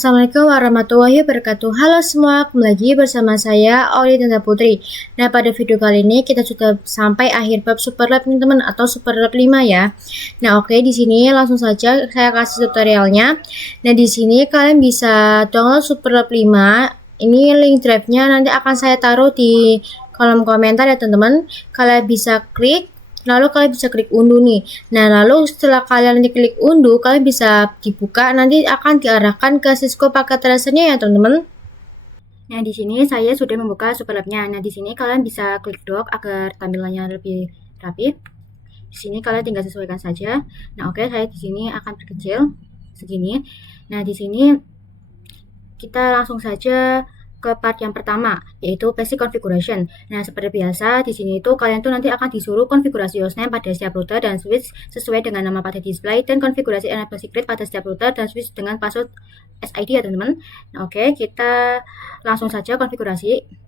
Assalamualaikum warahmatullahi wabarakatuh. Halo semua, kembali lagi bersama saya Auli Tanda Putri. Nah, pada video kali ini kita sudah sampai akhir bab Superlab teman-teman, atau Superlab 5 ya. Nah, oke, di sini langsung saja saya kasih tutorialnya. Nah, di sini kalian bisa download Superlab 5. Ini link drive-nya nanti akan saya taruh di kolom komentar ya teman-teman. Kalian bisa klik, lalu kalian bisa klik unduh nih. Nah, lalu setelah kalian klik unduh, kalian bisa dibuka, nanti akan diarahkan ke Cisco paket tracernya ya teman-teman. Nah, di sini saya sudah membuka Superlab-nya. Nah, di sini kalian bisa klik dock agar tampilannya lebih rapi. Di sini kalian tinggal sesuaikan saja. Nah, oke, saya di sini akan perkecil segini. Nah, di sini kita langsung saja ke part yang pertama, yaitu basic configuration. Nah, seperti biasa di sini itu kalian tuh nanti akan disuruh konfigurasi hostname pada setiap router dan switch sesuai dengan nama pada display, dan konfigurasi enable secret pada setiap router dan switch dengan password SID ya teman-teman. Nah, oke, kita langsung saja konfigurasi.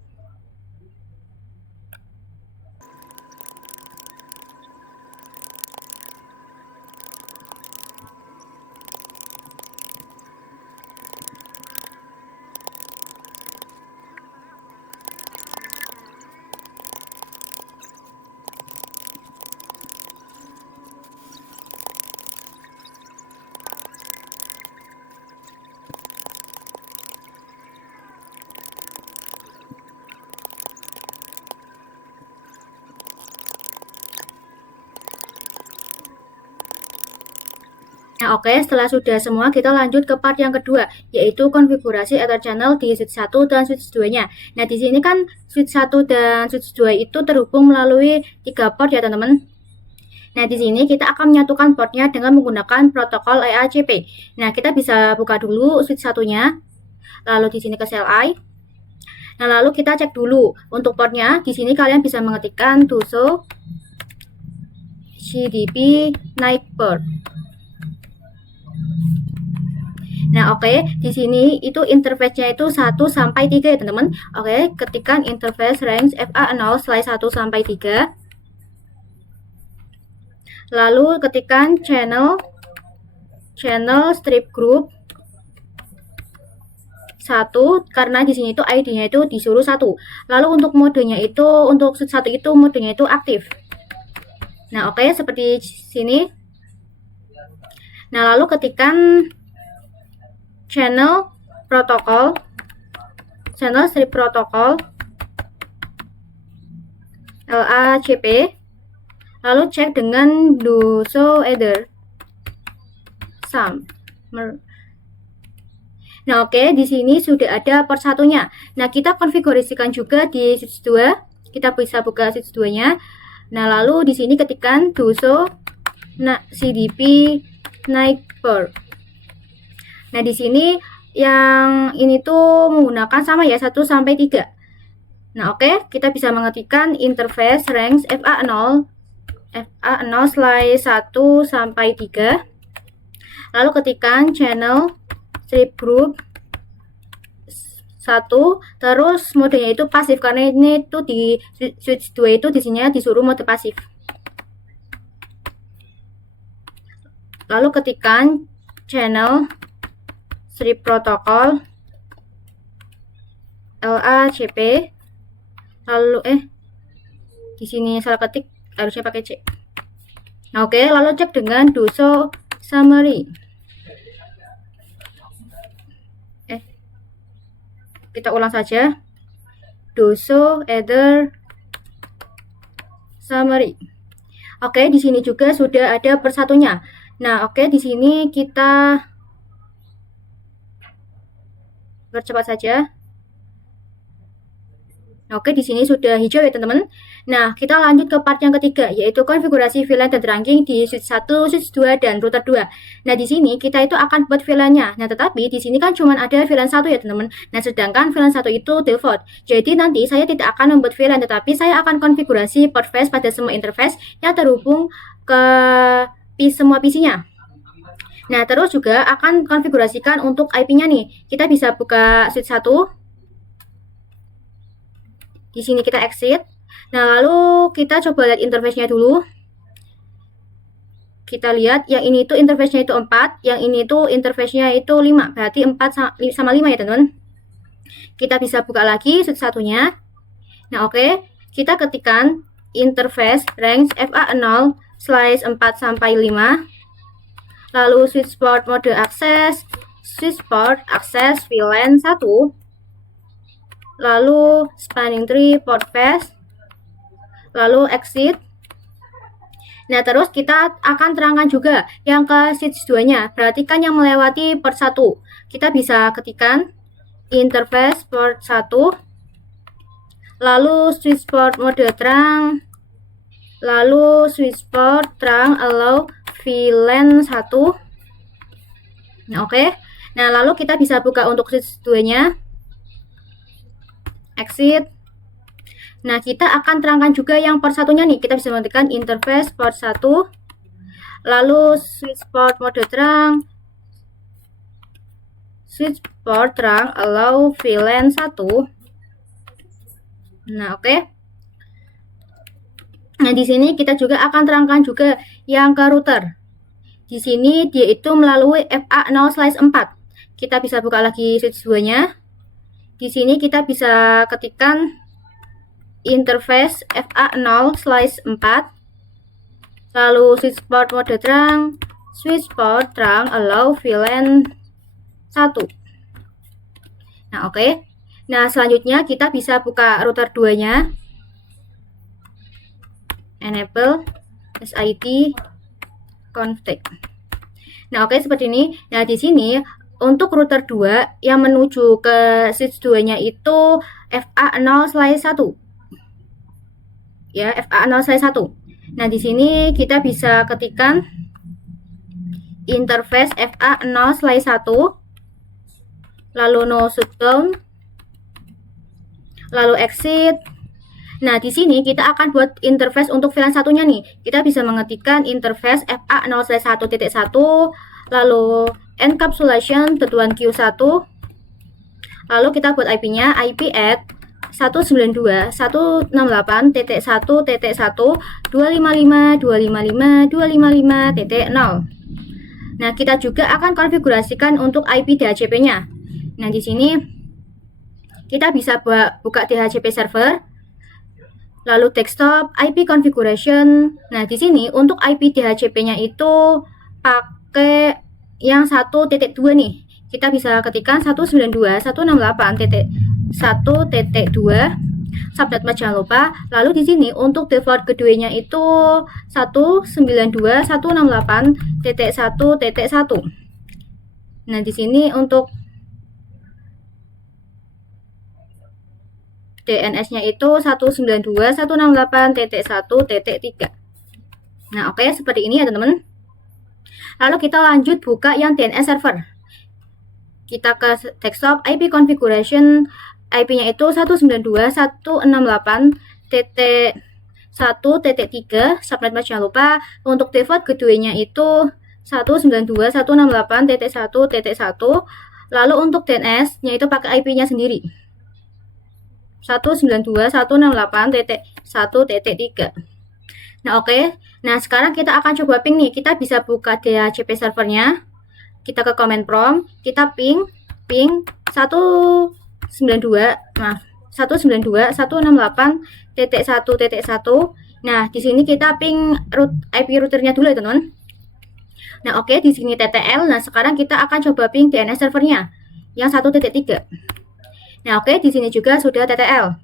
Nah, oke, setelah sudah semua, kita lanjut ke part yang kedua, yaitu konfigurasi Ether channel di switch 1 dan switch 2-nya. Nah, di sini kan switch 1 dan switch 2 itu terhubung melalui 3 port ya, teman-teman. Nah, di sini kita akan menyatukan portnya dengan menggunakan protokol EACP. Nah, kita bisa buka dulu switch satunya, lalu di sini ke CLI. Nah, lalu kita cek dulu untuk portnya. Di sini kalian bisa mengetikkan DUSO CDP night port. Nah, oke, di sini itu interface-nya itu 1 sampai 3 ya, teman-teman. Oke, ketikkan interface range FA0 slide 1 sampai 3. Lalu ketikkan channel strip group 1, karena di sini itu ID-nya itu disuruh 1. Lalu untuk modenya itu, untuk switch 1 itu modenya itu aktif. Nah, oke, seperti sini. Nah, lalu ketikkan channel strip protocol LACP, lalu cek dengan DUSO either summer. Nah, oke, di sini sudah ada port satunya. Nah, kita konfigurasikan juga di switch 2. Kita bisa buka switch 2-nya. Nah, lalu di sini ketikkan DUSO CDP night port. Nah, di sini yang ini tuh menggunakan sama ya, 1 sampai 3. Nah, oke, kita bisa mengetikkan interface range FA0 slide 1 sampai 3. Lalu ketikkan channel strip group 1, terus modenya itu pasif karena ini tuh di switch 2 itu di sini disuruh mode pasif. Lalu ketikkan channel strip protocol LACP, lalu di sini salah ketik, harusnya pakai C. Nah, oke, lalu cek dengan DUSO summary. Kita ulang saja, DUSO either summary. Oke, di sini juga sudah ada persatunya. Nah, oke, di sini kita percepat saja. Oke, di sini sudah hijau ya teman-teman. Nah, kita lanjut ke part yang ketiga, yaitu konfigurasi VLAN dan ranking di switch 1, switch 2, dan router 2. Nah, di sini kita itu akan buat VLAN-nya. Nah, tetapi di sini kan cuma ada VLAN 1 ya teman-teman. Nah, sedangkan VLAN 1 itu default. Jadi nanti saya tidak akan membuat VLAN, tetapi saya akan konfigurasi port face pada semua interface yang terhubung ke semua PC-nya. Nah, terus juga akan konfigurasikan untuk IP-nya nih. Kita bisa buka switch 1. Di sini kita exit. Nah, lalu kita coba lihat interface-nya dulu. kita lihat yang ini itu interface-nya itu 4, yang ini itu interface-nya itu 5. Berarti 4 sama 5 ya, teman-teman. Kita bisa buka lagi switch satunya. Nah, oke. Kita ketikkan interface range FA0 slice 4 sampai 5. Lalu switch port mode akses, switch port akses VLAN 1. Lalu spanning tree port path. Lalu exit. Nah, terus kita akan terangkan juga yang ke switch 2-nya. Perhatikan yang melewati port 1. Kita bisa ketikkan interface port 1. Lalu switch port mode terang. Lalu switch port terang allow VLAN 1. Nah, oke. Nah, lalu kita bisa buka untuk switch 2-nya. Exit. Nah, kita akan terangkan juga yang port satunya nih. Kita bisa mengetikkan interface port 1. Lalu switch port mode terang. Switch port terang allow VLAN 1. Nah, oke. Nah, di sini kita juga akan terangkan juga yang ke router. Di sini dia itu melalui FA0/4. Kita bisa buka lagi switch 2-nya. Di sini kita bisa ketikkan interface FA0/4. Lalu switch port mode terang, switch port terang allow VLAN 1. Nah, oke. Nah, selanjutnya kita bisa buka router 2-nya. Enable SID config. Nah, oke, seperti ini. Nah, di sini untuk router 2 yang menuju ke switch 2-nya itu FA0/1. Ya, FA0/1. Nah, di sini kita bisa ketikkan interface FA0/1, lalu no shutdown, lalu exit. Nah, di sini kita akan buat interface untuk VLAN satunya nih. Kita bisa mengetikkan interface FA0/1.1, lalu encapsulation tetuan Q1, lalu kita buat IP-nya IP at 192.168.1.255.255.255.0. Nah, kita juga akan konfigurasikan untuk IP DHCP-nya. Nah, di sini kita bisa buka DHCP server, lalu desktop IP configuration. Nah, di sini untuk IP DHCP-nya itu pakai yang 1.2 nih. Kita bisa ketikkan 192.168.1.2 subnet jangan lupa. Lalu di sini untuk default keduanya itu 192.168.1.1. Nah, di sini untuk DNS-nya itu 192.168.1.3. Nah, oke, seperti ini ya, teman-teman. Lalu kita lanjut buka yang DNS server. Kita ke desktop IP configuration, IP-nya itu 192.168.1.3 subnet jangan lupa. Untuk default keduanya itu 192.168.1.1. Lalu untuk DNS-nya itu pakai IP-nya sendiri 192.168.1.3. Nah, oke. Nah, sekarang kita akan coba ping nih. Kita bisa buka DHCP servernya. Kita ke command prompt, kita ping 192.168.1.1. Nah, di sini kita ping IP routernya dulu ya, teman-teman. Nah, oke, di sini TTL. Nah, sekarang kita akan coba ping DNS servernya yang 1.3. Nah, oke, di sini juga sudah TTL.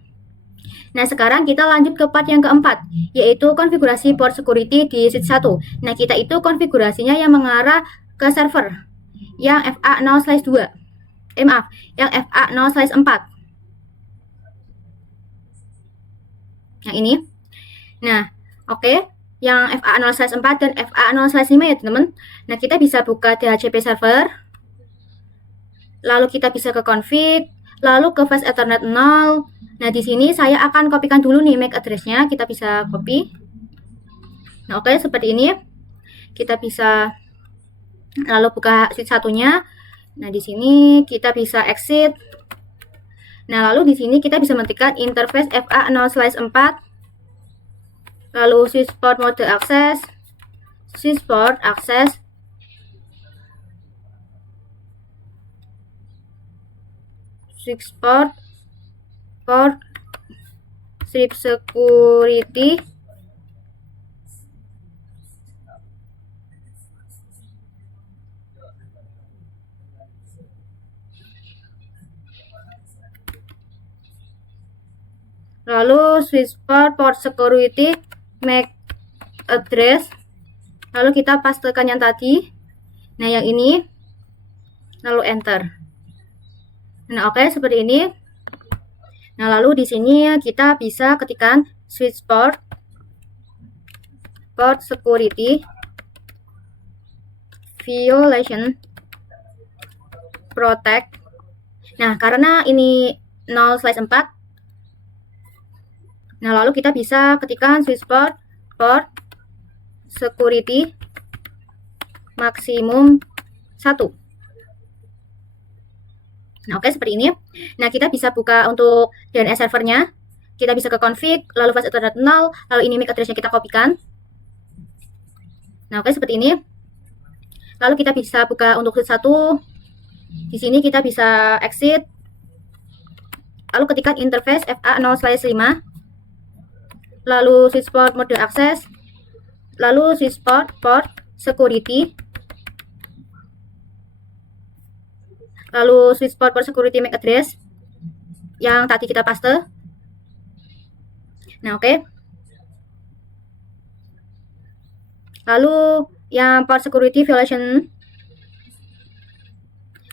Nah, sekarang kita lanjut ke part yang keempat, yaitu konfigurasi port security di switch 1. Nah, kita itu konfigurasinya yang mengarah ke server yang FA0/2. Yang FA0/4. Yang ini. Nah, oke. Yang FA0/4 dan FA0/5 ya, teman-teman. Nah, kita bisa buka DHCP server. Lalu kita bisa ke config, lalu ke fast ethernet 0. Nah, di sini saya akan kopikan dulu nih MAC address-nya. Kita bisa copy. Nah, oke, seperti ini. Kita bisa lalu buka switch satunya. Nah, di sini kita bisa exit. Nah, lalu di sini kita bisa mengetikkan interface FA0/4. Lalu switch port mode akses, switchboard access switchboard port strip security lalu switchboard port security MAC address, lalu kita pastekan yang tadi, nah yang ini, lalu enter. Nah oke, seperti ini. Nah lalu di sini kita bisa ketikkan switchboard port security violation protect. Nah karena ini 0/4, nah lalu kita bisa ketikkan switchboard port security maksimum 1. Nah oke, seperti ini. Nah kita bisa buka untuk DNS servernya, kita bisa ke config, lalu fast ethernet 0, lalu ini MAC address-nya kita kopikan. Nah oke, seperti ini. Lalu kita bisa buka untuk switch 1, di sini kita bisa exit, lalu ketikkan interface FA0/5, lalu switchboard mode access, lalu switchboard port security, lalu switchboard port security MAC address yang tadi kita paste. Nah oke. Lalu yang port security violation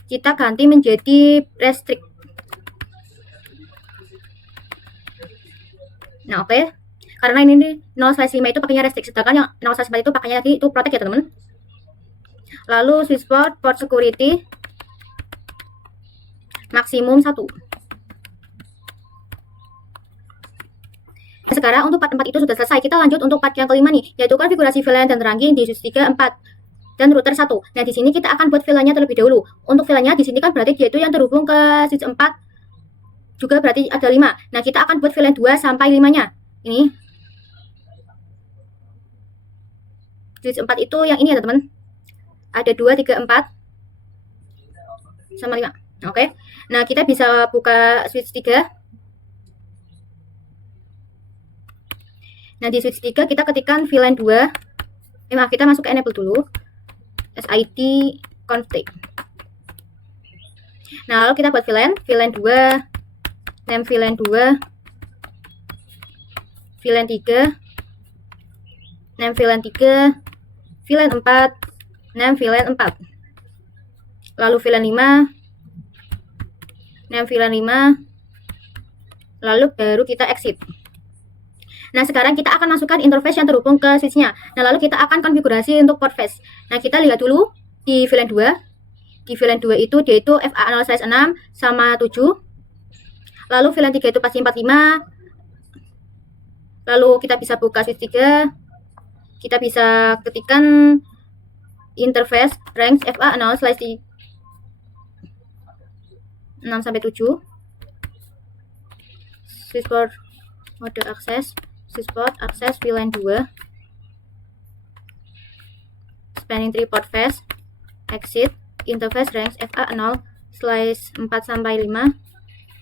kita ganti menjadi restrict. Nah oke. Karena ini 0/5 itu pakainya restrict, sedangkan yang 0/4 itu pakainya tadi itu protect ya teman-teman. Lalu switchboard port security maksimum 1. Sekarang untuk part 4 itu sudah selesai. Kita lanjut untuk part yang kelima nih, yaitu konfigurasi VLAN dan ranking di switch 3, 4 dan router 1. Nah, di sini kita akan buat VLAN-nya terlebih dahulu. Untuk VLAN-nya di sini kan berarti dia itu yang terhubung ke switch 4 juga berarti ada 5. Nah, kita akan buat VLAN 2 sampai 5-nya. Ini switch 4 itu yang ini ya, teman-teman. Ada 2, 3, 4 sama 5. Oke. Nah, kita bisa buka switch 3. Nah, di switch 3 kita ketikkan VLAN 2. Maaf, kita masuk ke enable dulu. SID config. Nah, lalu kita buat VLAN 2, name VLAN 2, VLAN 3, name VLAN 3, VLAN 4, name VLAN 4. Lalu VLAN 5, name VLAN 5, lalu baru kita exit. Nah, sekarang kita akan masukkan interface yang terhubung ke switch-nya. Nah, lalu kita akan konfigurasi untuk port face. Nah, kita lihat dulu di VLAN 2. Di VLAN 2 itu dia itu FA0/6 sama 7. Lalu VLAN 3 itu pasti 45. Lalu kita bisa buka switch 3. Kita bisa ketikkan interface range FA0/6 sampai 7. Switchboard mode access, switchboard access VLAN 2, spanning tree port face, exit, interface range FA0/4 sampai 5.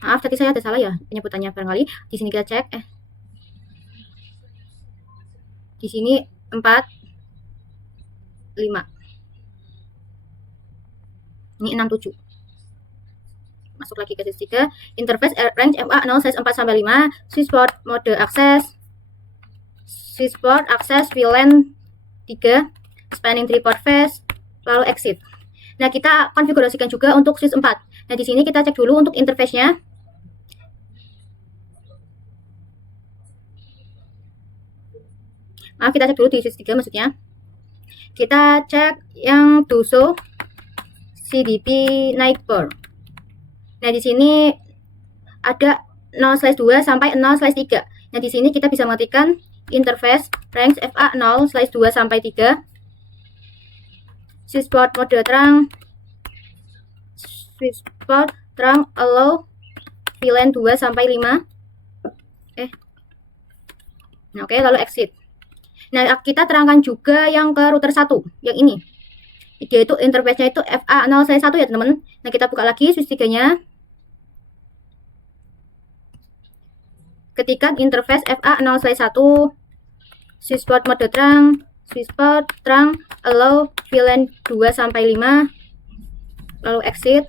Maaf, tadi saya ada salah ya penyebutannya barangkali. Di sini kita cek. Di sini 4, 5. Ini 6, 7. Masuk lagi ke switch 3, interface range FA0/4 sampai 5, switchboard mode access, switchboard access VLAN 3, spanning tree port face, lalu exit. Nah, kita konfigurasikan juga untuk switch 4. Nah, di sini kita cek dulu untuk interface-nya. Maaf, kita cek dulu di switch 3 maksudnya. Kita cek yang DUSO CDP neighbor. Nah, di sini ada 0/2 sampai 0/3. Nah, di sini kita bisa mengetikkan interface range FA0/2 sampai 3. Switchboard mode terang. Switchboard terang allow VLAN 2 sampai 5. Nah, oke, lalu exit. Nah, kita terangkan juga yang ke router 1, yang ini. Dia itu interface-nya itu FA0/1 ya, teman-teman. Nah, kita buka lagi switch 3-nya. Ketikkan interface FA0/1, switchport mode terang, switchport terang, allow VLAN 2-5, lalu exit.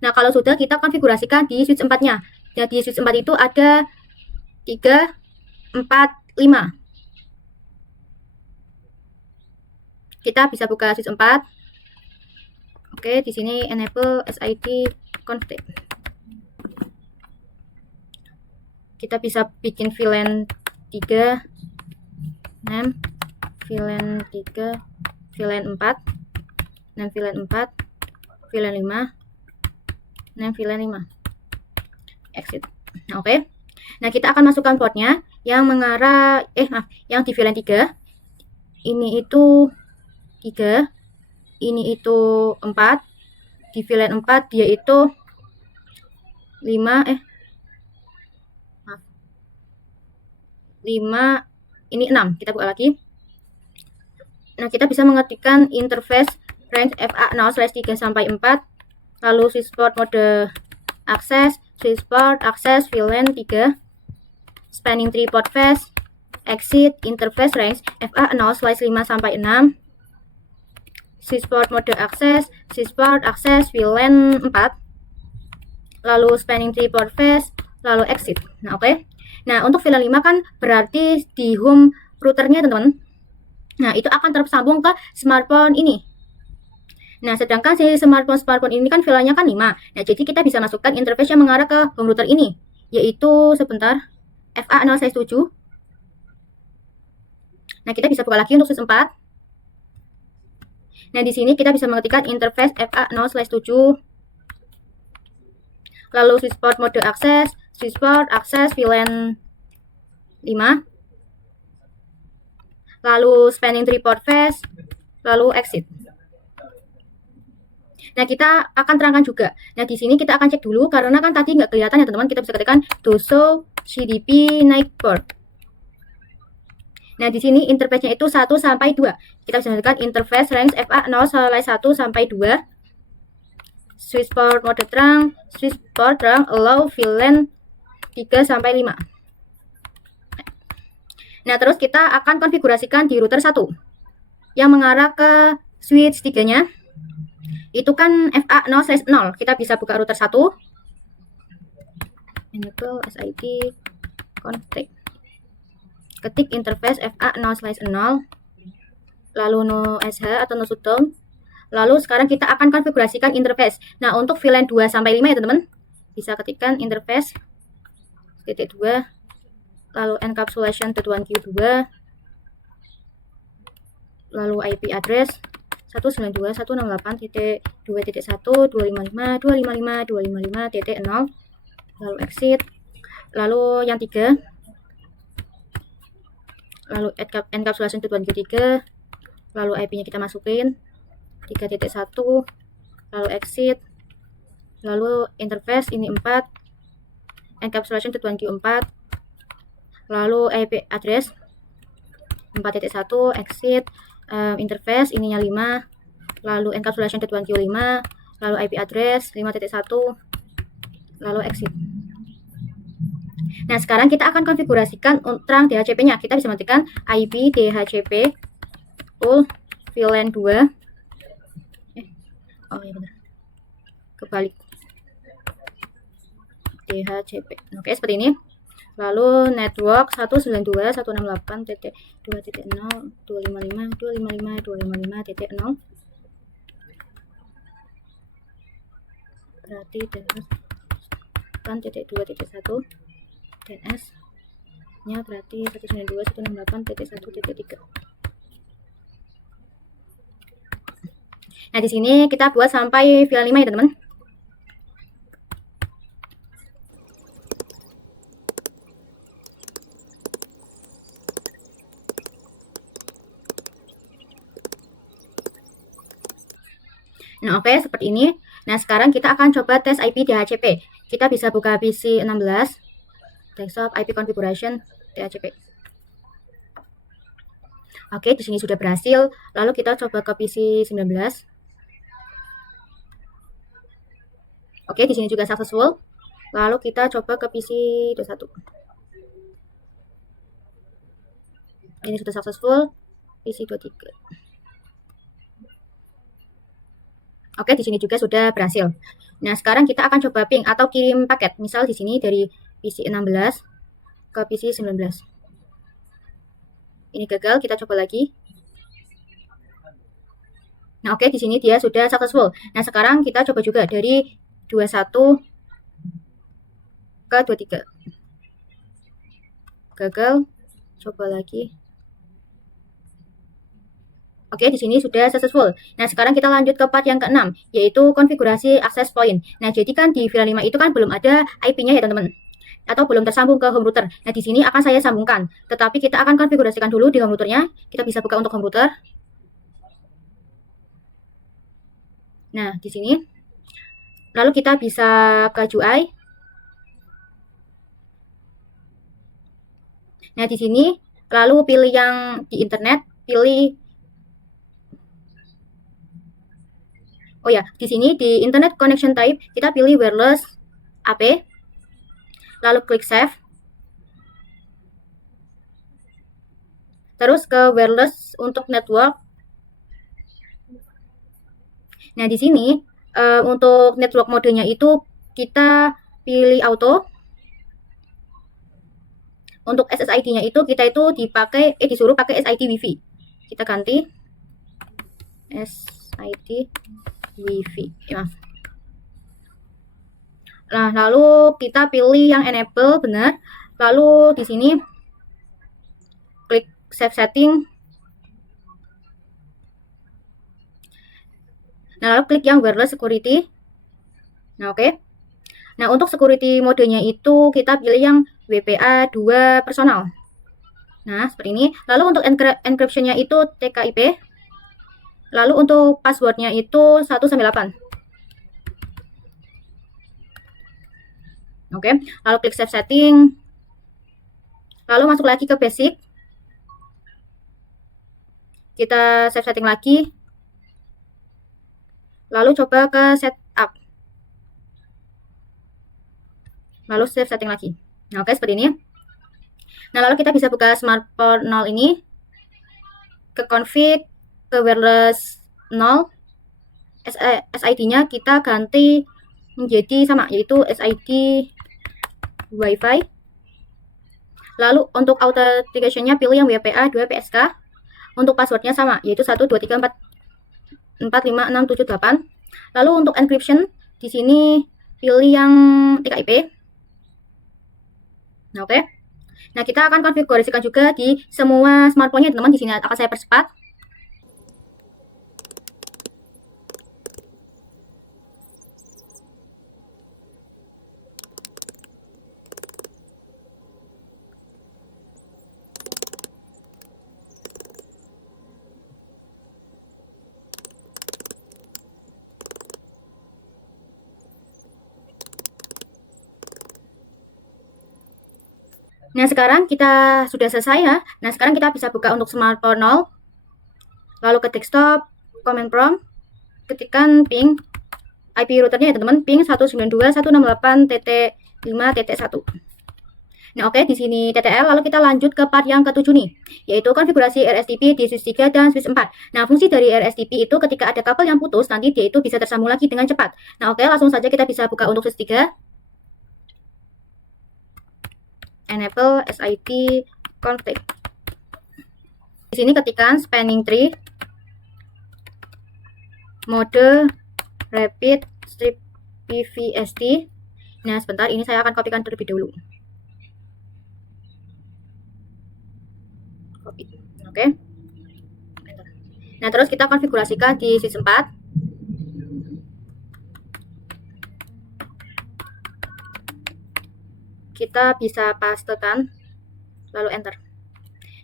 Nah, kalau sudah, kita konfigurasikan di switch 4-nya. Nah, di switch 4 itu ada 3, 4, 5. Kita bisa buka switch 4. Oke, di sini enable SID config. Kita bisa bikin VLAN 3, 6, VLAN 3, VLAN 4, 6 VLAN 4, VLAN 5, 6 VLAN 5. Exit. Nah, oke. Nah, kita akan masukkan portnya yang mengarah yang di VLAN 3. Ini itu 3, ini itu 4. Di VLAN 4 dia itu 5, 5, ini 6. Kita buka lagi. Nah, kita bisa mengetikkan interface range FA0/3-4, lalu switchport mode access, switchport access VLAN 3, spanning tree port phase, exit, interface range FA0/5-6, switchport mode access, switchport access VLAN 4, lalu spanning tree port phase, lalu exit. Nah, oke. Nah, untuk VLAN 5 kan berarti di home routernya, teman-teman. Nah, itu akan tersambung ke smartphone ini. Nah, sedangkan si smartphone ini kan VLAN-nya kan 5. Nah, jadi kita bisa masukkan interface yang mengarah ke home router ini, yaitu sebentar, FA0/7. Nah, kita bisa buka lagi untuk switch 4. Nah, di sini kita bisa mengetikkan interface FA0/7, lalu switchport mode access, switchport access VLAN 5, lalu spanning tree port phase, lalu exit. Nah, kita akan terangkan juga. Nah, di sini kita akan cek dulu karena kan tadi nggak kelihatan ya, teman-teman. Kita bisa ketikkan to show CDP night port. Nah, di sini interface-nya itu 1-2. Kita bisa menentukan interface range FA0/1-2. Switchport mode terang, switchport terang, allow VLAN 3-5. Nah, terus kita akan konfigurasikan di router 1 yang mengarah ke switch 3-nya. Itu kan FA0/0. Kita bisa buka router 1. Enable SID config. Ketik interface FA0/0, lalu no SH atau no shutdown. Lalu sekarang kita akan konfigurasikan interface. Nah, untuk VLAN 2-5 ya, teman-teman. Bisa ketikkan interface .2, lalu encapsulation .1Q2, lalu IP address 192.168.2.1.255.255.255.0, lalu exit. Lalu yang 3, lalu encapsulation .1Q3, lalu IP-nya kita masukin 3.1, lalu exit, lalu interface ini 4, encapsulation .1Q4, lalu IP address 4.1, exit, interface ininya 5, lalu encapsulation .1Q5, lalu IP address 5.1, lalu exit. Nah, sekarang kita akan konfigurasikan terang DHCP-nya. Kita bisa mengetikkan IP DHCP full VLAN 2. Oh ya benar, kebalik, DHCP. Oke, seperti ini. Lalu network 192.168.2.0.255.255.255.0, berarti DNS.2.1 DNS-nya berarti 192.168.1.3. Nah, di sini kita buat sampai VLAN 5 ya, teman-teman. Nah, oke, seperti ini. Nah, sekarang kita akan coba tes IP DHCP. Kita bisa buka PC 16, desktop IP configuration DHCP. Oke, di sini sudah berhasil. Lalu kita coba ke PC 19. Oke, di sini juga successful. Lalu kita coba ke PC 21. Ini sudah successful. PC 23. Oke, di sini juga sudah berhasil. Nah, sekarang kita akan coba ping atau kirim paket. Misal di sini dari PC 16 ke PC 19. Ini gagal, kita coba lagi. Nah, oke, di sini dia sudah successful. Nah, sekarang kita coba juga dari 21 ke 23. Gagal. Coba lagi. Oke, di sini sudah successful. Nah, sekarang kita lanjut ke part yang ke-6, yaitu konfigurasi access point. Nah, jadi kan di VLAN 5 itu kan belum ada IP-nya ya, teman-teman. Atau belum tersambung ke home router. Nah, di sini akan saya sambungkan. Tetapi kita akan konfigurasikan dulu di home routernya. Kita bisa buka untuk home router. Nah, di sini. Lalu kita bisa ke UI. Nah, di sini lalu pilih yang di internet, pilih oh ya, di sini di internet connection type kita pilih wireless AP. Lalu klik save. Terus ke wireless untuk network. Nah, di sini untuk network modenya itu kita pilih auto. Untuk SSID-nya itu kita itu disuruh pakai SID WiFi. Kita ganti SID WiFi. Ya. Nah, lalu kita pilih yang enable benar. Lalu di sini klik save setting. Nah, lalu klik yang wireless security. Nah, oke. Nah, untuk security modenya itu kita pilih yang WPA 2 personal. Nah, seperti ini. Lalu untuk encryption-nya itu TKIP. Lalu untuk password-nya itu 1-8. Oke, lalu klik save setting. Lalu masuk lagi ke basic. Kita save setting lagi. Lalu coba ke setup. Lalu save setting lagi. Nah, oke, seperti ini. Nah, lalu kita bisa buka smartphone 0 ini. Ke config, ke wireless 0. SID-nya kita ganti menjadi sama, yaitu SID Wi-Fi. Lalu untuk authentication-nya pilih yang WPA 2 PSK. Untuk password-nya sama, yaitu 1 2 3 4 4 5 6 7 8. Lalu untuk encryption di sini pilih yang TKIP. Nah, oke. Nah, kita akan konfigurasikan juga di semua smartphone-nya, teman-teman. Di sini akan saya percepat. Nah, sekarang kita sudah selesai ya. Nah, sekarang kita bisa buka untuk smartphone 0. Lalu ke desktop, command prompt, ketikkan ping IP routernya ya, teman-teman, ping 192.168.5.1. Nah, oke, di sini TTL. Lalu kita lanjut ke part yang ke-7 nih, yaitu konfigurasi RSTP di switch 3 dan switch 4. Nah, fungsi dari RSTP itu ketika ada kabel yang putus, nanti dia itu bisa tersambung lagi dengan cepat. Nah, oke, langsung saja kita bisa buka untuk switch 3. Enable SID config. Di sini ketikkan spanning tree, mode rapid strip PVST. Nah, sebentar, ini saya akan kopikan terlebih dahulu. Copy. Oke. Nah, terus kita konfigurasikan di switch 4. Kita bisa pastekan, lalu enter.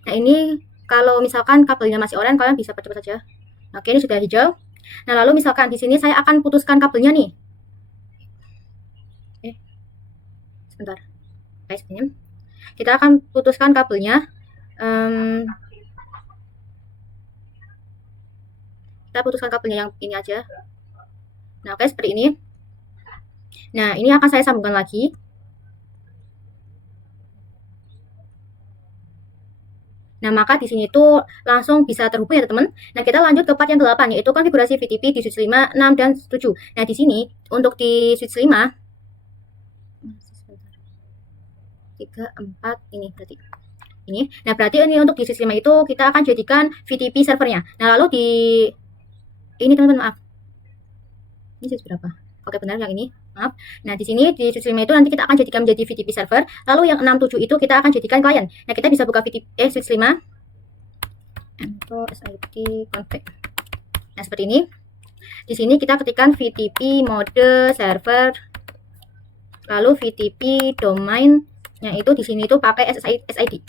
Nah, ini kalau misalkan kabelnya masih oranye, kalian bisa percepat saja. Nah, oke, ini sudah hijau. Nah, lalu misalkan di sini saya akan putuskan kabelnya nih. Sebentar. Guys, ini. Kita akan putuskan kabelnya. Kita putuskan kabelnya yang ini aja. Nah, oke, seperti ini. Nah, ini akan saya sambungkan lagi. Nah, maka di sini tuh langsung bisa terhubung ya, teman-teman. Nah, kita lanjut ke part yang 8, yaitu konfigurasi VTP di switch 5, 6, dan 7. Nah, di sini untuk di switch 5 3, 4 ini berarti ini. Nah, berarti ini untuk di switch 5 itu kita akan jadikan VTP servernya. Nah, lalu di ini teman-teman, maaf. Ini switch berapa? Oke, benar yang ini. Maaf. Nah, di sini di switch 5 itu nanti kita akan jadikan menjadi VTP server. Lalu yang 6, 7 itu kita akan jadikan klien. Nah, kita bisa buka VTP switch 5 atau SID config. Nah, seperti ini. Di sini kita ketikkan VTP mode server. Lalu VTP domain-nya itu di sini itu pakai SID.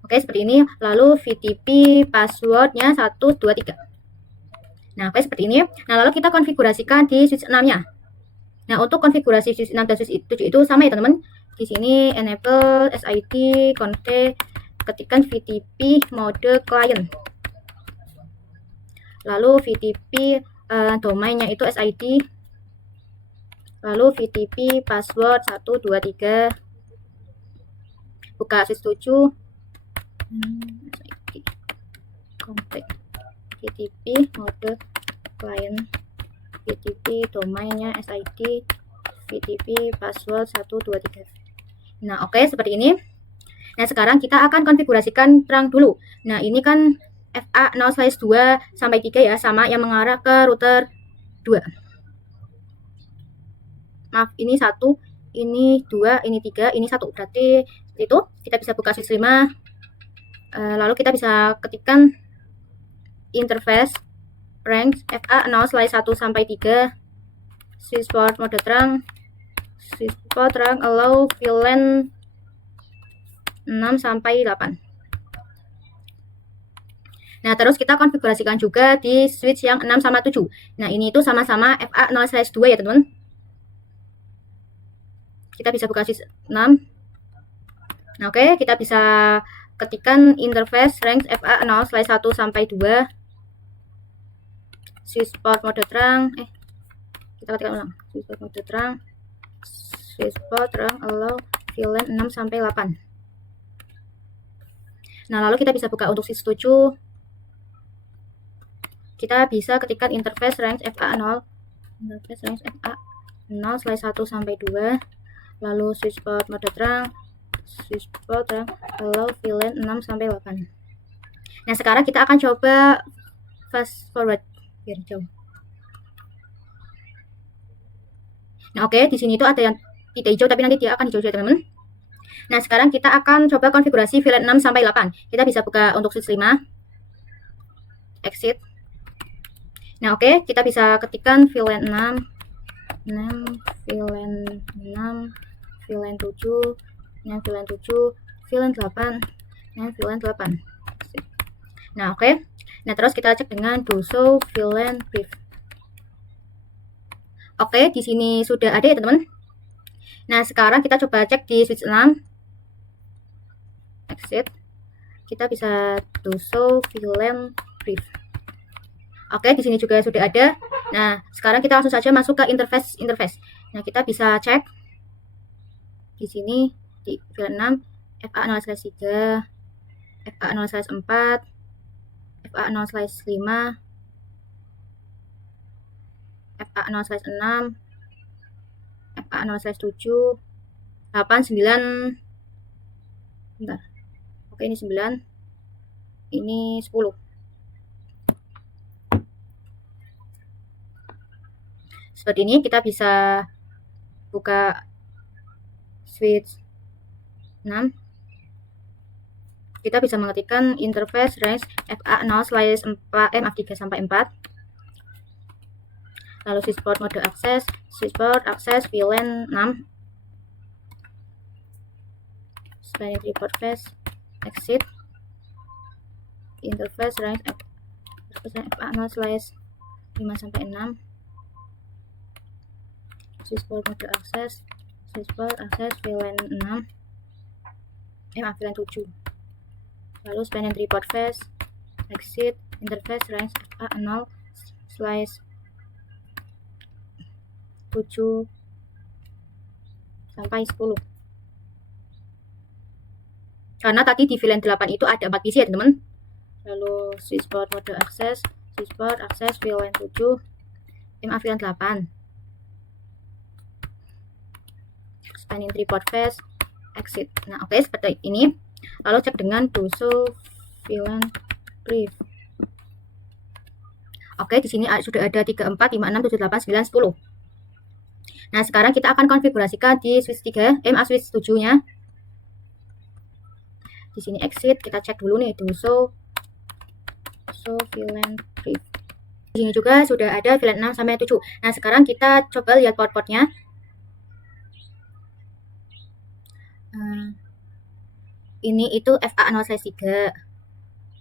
Oke, seperti ini. Lalu VTP password-nya 1, 2, 3. Nah, oke, seperti ini. Nah, lalu kita konfigurasikan di switch 6-nya. Nah, untuk konfigurasi switch 6 dan switch 7 itu sama ya, teman-teman. Di sini enable SID config, ketikkan VTP mode client. Lalu VTP domainnya itu SID. Lalu VTP password 1, 2, 3. Buka switch 7. SID config. VTP mode client, VTP domainnya SID, VTP password 1, 2, 3. Nah, oke, seperti ini. Nah, sekarang kita akan konfigurasikan terang dulu. Nah, ini kan FA 0/2 sampai 3 ya, sama yang mengarah ke router 2. Maaf, ini 1, ini 2, ini 3, ini 1. Berarti itu kita bisa buka switch 5. Lalu kita bisa ketikkan interface range FA 0/1 sampai 3, switch port mode terang, switch port terang allow VLAN 6 sampai 8. Nah, terus kita konfigurasikan juga di switch yang 6 sama 7. Nah, ini itu sama-sama FA 0/2 ya, teman-teman. Kita bisa buka switch 6. Nah, oke, kita bisa ketikkan interface range FA 0/1 sampai 2. Switch port mode terang, kita ketikkan ulang. Switch port mode terang, switch port terang allow VLAN 6 sampai 8. Nah, lalu kita bisa buka untuk switch 7. Kita bisa ketikkan interface range FA 0, interface range FA 0/1 sampai 2. Lalu switch port mode terang, switch port terang allow VLAN 6 sampai 8. Nah, sekarang kita akan coba fast forward biar jauh. Nah, oke, di sini itu ada yang tidak hijau tapi nanti dia akan hijau juga, teman-teman. Nah, sekarang kita akan coba konfigurasi VLAN 6 sampai 8. Kita bisa buka untuk switch 5. Exit. Nah, oke, kita bisa ketikkan VLAN 6, VLAN 6, VLAN 7, VLAN 7, VLAN 8, VLAN 8. Nah, oke. Nah, terus kita cek dengan do show VLAN brief. Oke, di sini sudah ada ya, teman-teman. Nah, sekarang kita coba cek di switch 6. Exit. Kita bisa do show VLAN brief. Oke, di sini juga sudah ada. Nah, sekarang kita langsung saja masuk ke interface. Nah, kita bisa cek di sini di VLAN 6 FA 0/3, FA 0/4, FA 0/5, FA 0/6, FA 0/7, 8, 9. Bentar. Oke, ini 9. Ini 10. Seperti ini kita bisa buka switch 6. Kita bisa mengetikkan interface range FA 0/3 sampai 4. Lalu switch port mode akses, switch port akses VLAN 6. Selain report face, exit. Interface range FA 0/5 sampai 6. Switch port mode akses, switch port akses VLAN 6. VLAN 7. Lalu span and report face, exit, interface range FA0 slash 7 sampai 10. Karena tadi di VLAN 8 itu ada 4 PC ya teman-teman. Lalu switchboard mode akses, switchboard akses VLAN 7, MA VLAN 8. Spanning tree port face, exit. Nah, oke, seperti ini. Lalu cek dengan do show VLAN brief. Oke, di sini sudah ada 3, 4, 5, 6, 7, 8, 9, 10. Nah, sekarang kita akan konfigurasikan di switch 3, MA switch 7-nya. Di sini exit, kita cek dulu nih do show VLAN brief. Di sini juga sudah ada VLAN 6 sampai 7. Nah, sekarang kita coba lihat port-portnya. Ini itu FA0/3,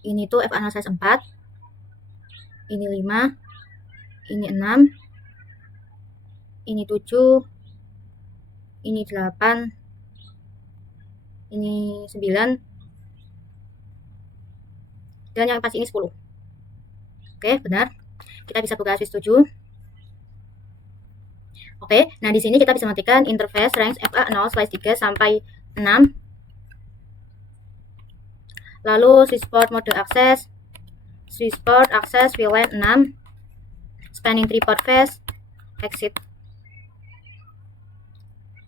ini tuh FA0/4, ini 5, ini 6, ini 7, ini 8, ini 9, dan yang pas ini 10. Oke, benar. Kita bisa buka switch 7. Oke, nah di sini kita bisa matikan interface range FA0/3 sampai 6. Lalu switchboard mode akses, switchboard akses VLAN 6, spanning tree port face, exit.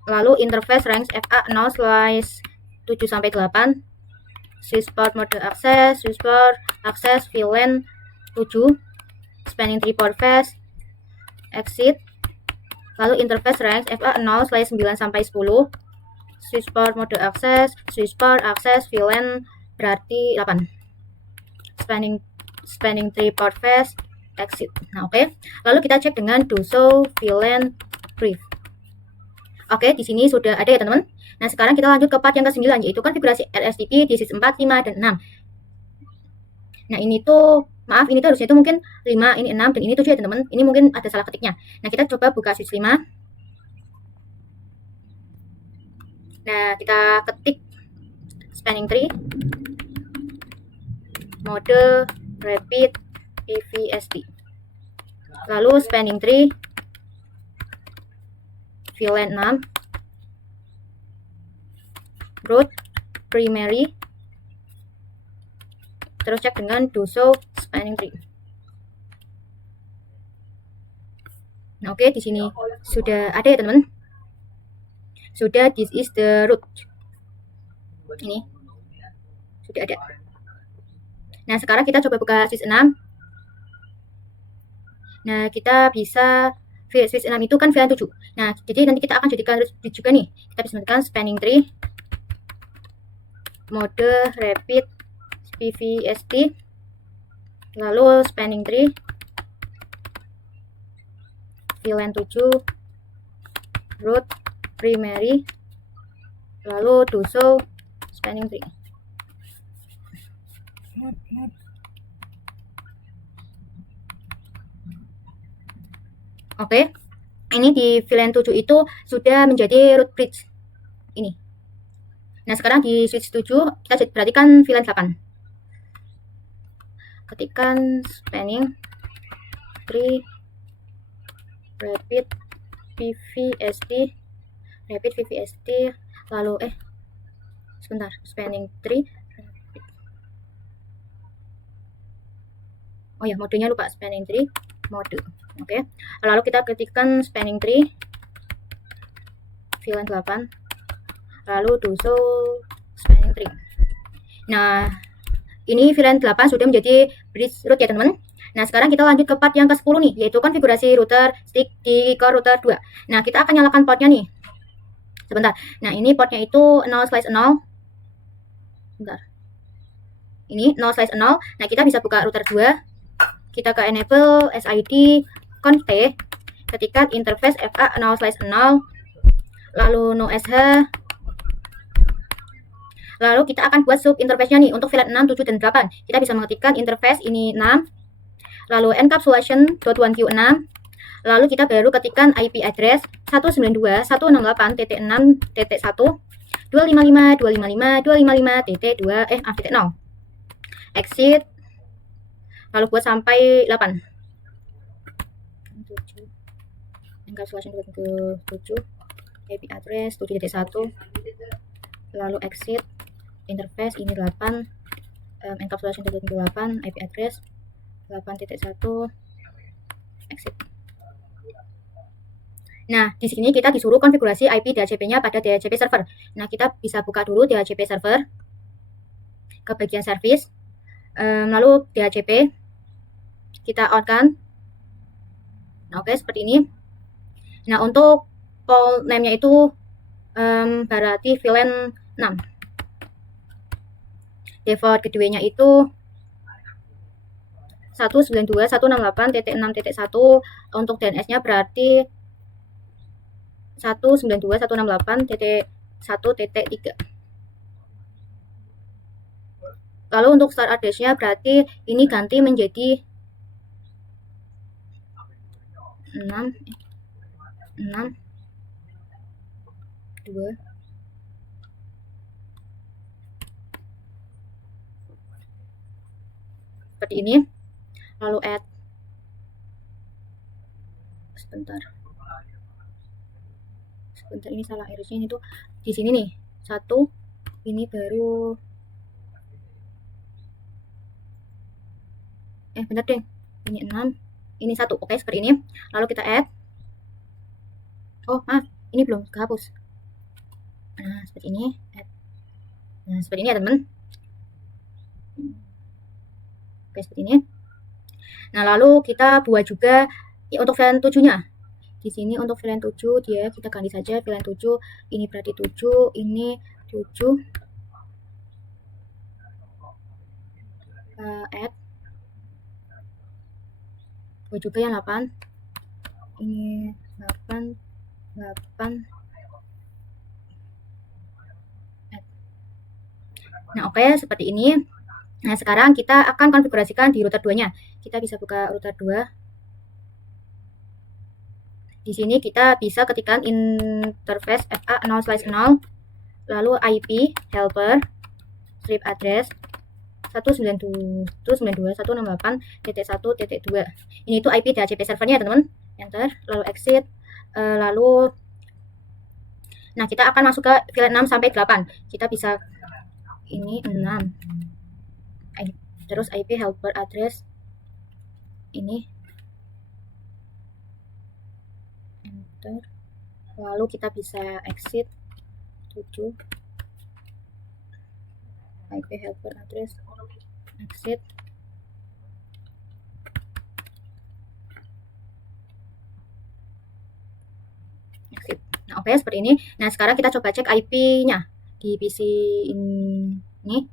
Lalu interface range FA0/7 sampai 8, switchboard mode akses, switchboard akses VLAN 7, spanning tree port face, exit. Lalu interface range FA0/9 sampai 10, switchboard mode akses, switchboard akses VLAN berarti 8, spanning tree port face, exit. Nah, oke. Lalu kita cek dengan do show VLAN brief. Oke, di sini sudah ada ya teman-teman. Nah, sekarang kita lanjut ke part yang ke-9, yaitu konfigurasi RSTP di switch 4, 5, dan 6. Nah, ini tuh, maaf, ini tuh harusnya itu mungkin 5, ini 6, dan ini 7 ya teman-teman. Ini mungkin ada salah ketiknya. Nah, kita coba buka switch 5. Nah, kita ketik spanning tree, mode rapid PVST. Lalu spanning tree, VLAN 6, root primary, terus cek dengan do show spanning tree. Nah, oke, di sini sudah ada ya teman-teman. Sudah, this is the root. Ini sudah ada. Nah, sekarang kita coba buka switch 6. Nah, kita bisa switch 6 itu kan VLAN 7. Nah, jadi nanti kita akan jadikan root juga nih. Kita bisa menggunakan spanning tree, mode rapid PVST, lalu spanning tree, VLAN 7, root primary, lalu do show spanning tree. Oke, ini di VLAN 7 itu sudah menjadi root bridge ini. Nah, sekarang di switch 7 kita perhatikan VLAN 8. Ketikkan spanning tree rapid PVST, lalu sebentar, spanning tree. Oh ya, modenya lupa, spanning tree mode. Oke. Lalu kita ketikkan spanning tree VLAN 8. Lalu do show spanning tree. Nah, ini VLAN 8 sudah menjadi bridge root ya teman-teman. Nah, sekarang kita lanjut ke part yang ke-10 nih, yaitu konfigurasi router stick di core router 2. Nah, kita akan nyalakan portnya nih. Sebentar. Nah, ini portnya itu 0/0. Bentar. Ini 0/0. Nah, kita bisa buka router 2. Kita ke enable SID conf t, ketikkan interface FA0/0, lalu no sh. Lalu kita akan buat sub interface-nya nih untuk VLAN 6, 7, dan 8. Kita bisa mengetikkan interface ini 6, lalu encapsulation.1q6, lalu kita baru ketikkan IP address 192.168.6.1, 255.255.255.2, -0. Exit. lalu buat sampai 8. 7 encapsulation ke 7, IP address 7.1, lalu exit interface ini 8, encapsulation ke 8, IP address 8.1, exit. Nah, di sini kita disuruh konfigurasi IP DHCP-nya pada DHCP server. Nah, kita bisa buka dulu DHCP server ke bagian service, lalu DHCP kita on-kan. Nah, oke, seperti ini. Nah, untuk port name-nya itu berarti VLAN 6. Default gateway-nya itu 192.168.6.1. Untuk DNS-nya berarti 192.168.1.3. Lalu untuk start address-nya berarti ini ganti menjadi 6 2 seperti ini. Lalu add, sebentar ini salah irisnya, ini tuh di sini nih 1, ini baru bentar deh, ini 6, ini 1. Oke, seperti ini. Lalu kita add. Oh maaf, ini belum kehapus. Nah, seperti ini. Add. Nah, seperti ini ya teman. Oke, seperti ini. Nah, lalu kita buat juga untuk VLAN 7-nya. Di sini untuk VLAN 7 dia kita ganti saja VLAN 7. Ini berarti 7, ini 7. Add. Buat juga yang 8. Ini 8. Nah, oke, seperti ini. Nah, sekarang kita akan konfigurasikan di router 2-nya. Kita bisa buka router 2. Di sini kita bisa ketikkan interface FA0/0, lalu IP helper strip address 192.168.1.2. Ini itu IP DHCP servernya, teman-teman. Enter, lalu exit, lalu nah, kita akan masuk ke VLAN 6 sampai 8. Kita bisa ini 6. Terus IP helper address ini. Enter. Lalu kita bisa exit 7. IP helper address exit. Nah, oke, seperti ini. Nah, sekarang kita coba cek IP-nya di PC ini.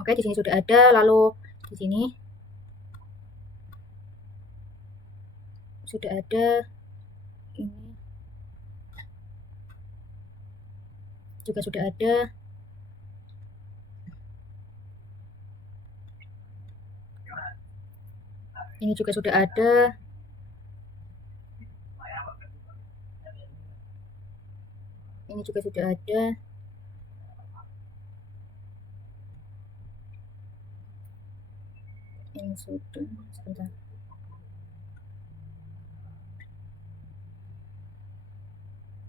Oke, di sini sudah ada. Lalu di sini sudah ada. Ini juga sudah ada. Ini juga sudah ada. Ini juga sudah ada. Ini sudah, sebentar.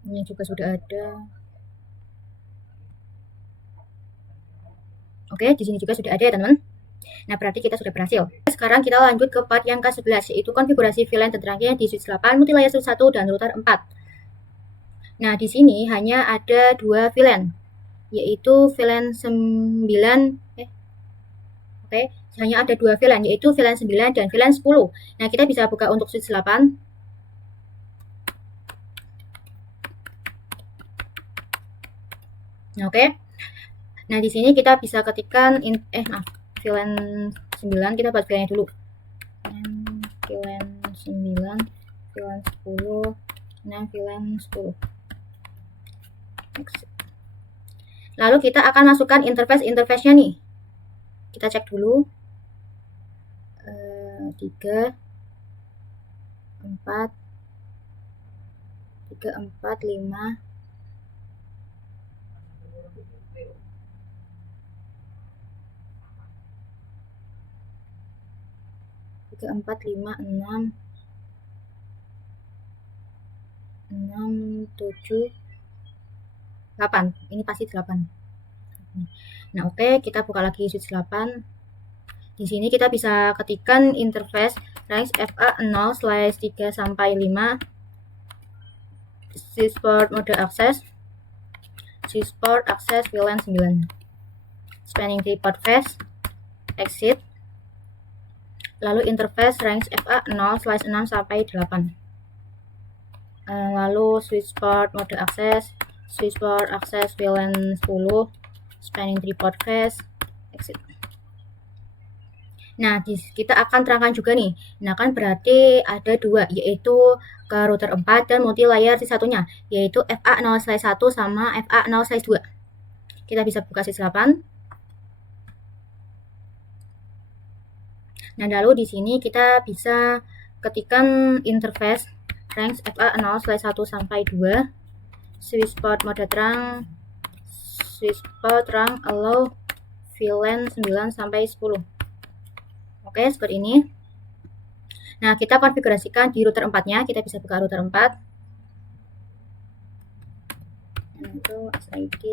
Ini juga sudah ada. Oke, di sini juga sudah ada ya, teman-teman. Nah, berarti kita sudah berhasil. Sekarang kita lanjut ke part yang ke-11, yaitu konfigurasi VLAN terakhir di switch 8, multilayer switch 1, dan router 4. Nah, di sini hanya ada 2 VLAN, yaitu VLAN 9, oke, hanya ada 2 VLAN, yaitu VLAN 9 dan VLAN 10. Nah, kita bisa buka untuk switch 8. Nah, oke. Nah, di sini kita bisa ketikkan VLAN 9, kita buat VLAN dulu. VLAN 9, VLAN 10, nah VLAN 10. Lalu kita akan masukkan interface-nya nih. Kita cek dulu. 3, 4, 5, 3, 4, 5, 6, 7, 8. Ini pasti 8. Nah, oke, kita buka lagi switch 8. Di sini kita bisa ketikkan interface range FA 0/3 sampai 5, switchport mode access, switchport access VLAN 9, spanning tree port phase, exit, lalu interface range FA 0/6 sampai 8. Lalu switchport mode access, switchport access VLAN 10, spanning tree port phase, exit. Nah, kita akan terangkan juga nih. Nah, kan berarti ada dua, yaitu ke router 4 dan multi layer satunya, yaitu FA 0/1 sama FA 0/2. Kita bisa buka switch 8. Nah, lalu di sini kita bisa ketikkan interface range FA 0/1 sampai 2, switchport mode terang, switchport terang allow VLAN 9 sampai 10. Oke, seperti ini. Nah, kita konfigurasikan di router 4-nya. Kita bisa buka router 4. Itu SID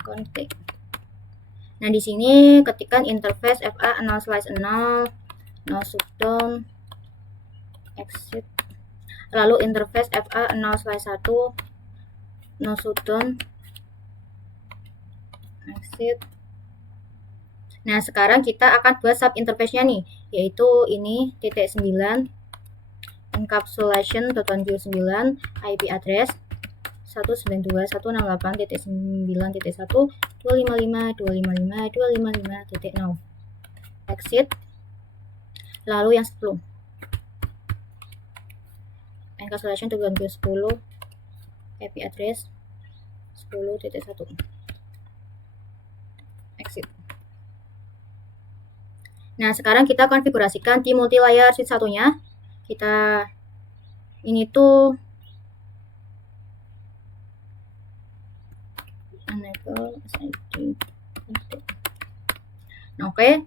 config. Nah, di sini ketikkan interface FA 0/0, no shutdown, exit. Lalu interface FA 0/1, no shutdown, exit. Nah, sekarang kita akan buat sub interface-nya nih, yaitu ini titik 9 encapsulation.1Q9 IP address 192.168.1.255.255.255.0 exit. Lalu yang 10 encapsulation.1Q10 IP address 10.1 exit. Nah, sekarang kita konfigurasikan di multi layer switch satunya. Kita ini tuh enable SID. Nah, oke.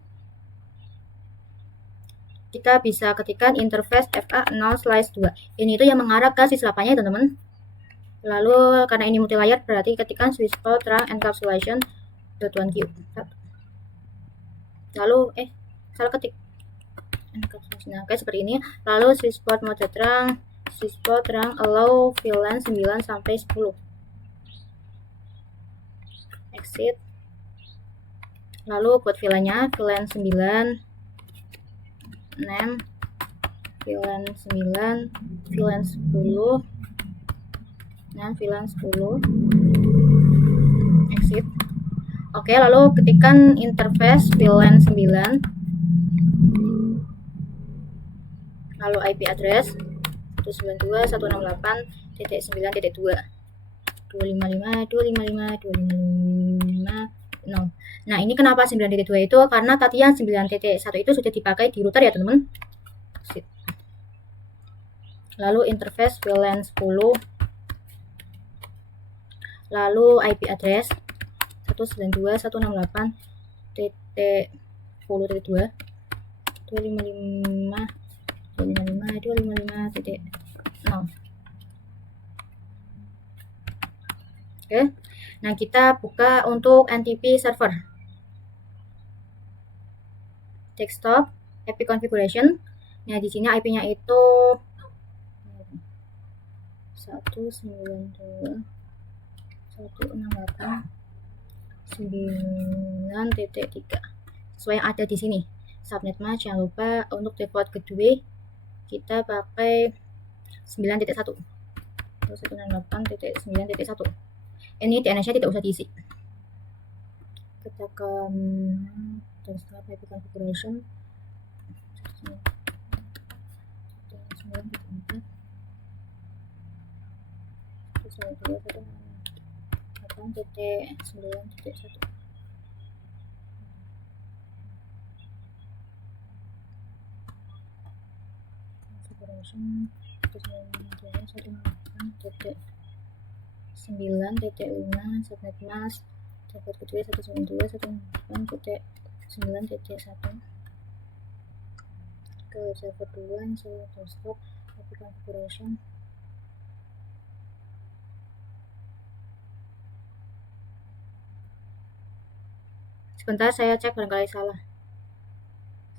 Kita bisa ketikkan interface FA 0/2. Ini itu yang mengarah ke switch 8-nya, teman-teman. Lalu karena ini multi layer berarti ketikkan switchport terang encapsulation.1Q. Lalu salah ketik. Nah, oke, seperti ini. Lalu switchport mode terang, switchport terang allow VLAN 9 sampai 10. Exit. Lalu buat VLAN-nya VLAN 9, name, VLAN 9, VLAN 10, nah VLAN 10. Exit. Oke, lalu ketikkan interface VLAN 9, lalu IP address 192.168.9.2 255.255.255.0. Nah, ini kenapa 9.2 itu? Karena tadi yang 9.1 itu sudah dipakai di router ya, teman-teman. Lalu interface VLAN 10, lalu IP address 192.168.10.2 255.255.0. Oke. Nah, kita buka untuk NTP server. Desktop, IP configuration. Nah, di sini IP-nya itu 192.168.9.3 sesuai yang ada di sini. Subnetnya jangan lupa untuk default kedua kita pakai 9.1 168.9.1. Ini DNS-nya tidak usah diisi. Katakan desktop IP configuration 9.4 9.1 configuration 9.5 subnet mask dapat kedua 192.168.9.1 ke ke web server 2, install desktop, API configuration. Sebentar, saya cek barangkali salah.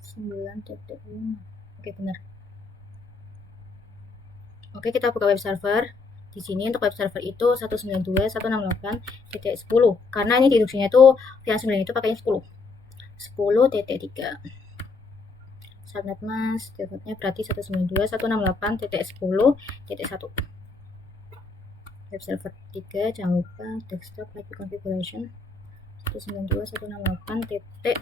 9.5. Oke, benar. Oke, kita buka web server. Di sini untuk web server itu 192.168.10. Karena ini di instruksinya itu VLAN 9 itu pakainya 10. 10.3. Subnet mask, defaultnya berarti 192.168.10.1. Web server 3, jangan lupa desktop IP configuration 192.168.10.4.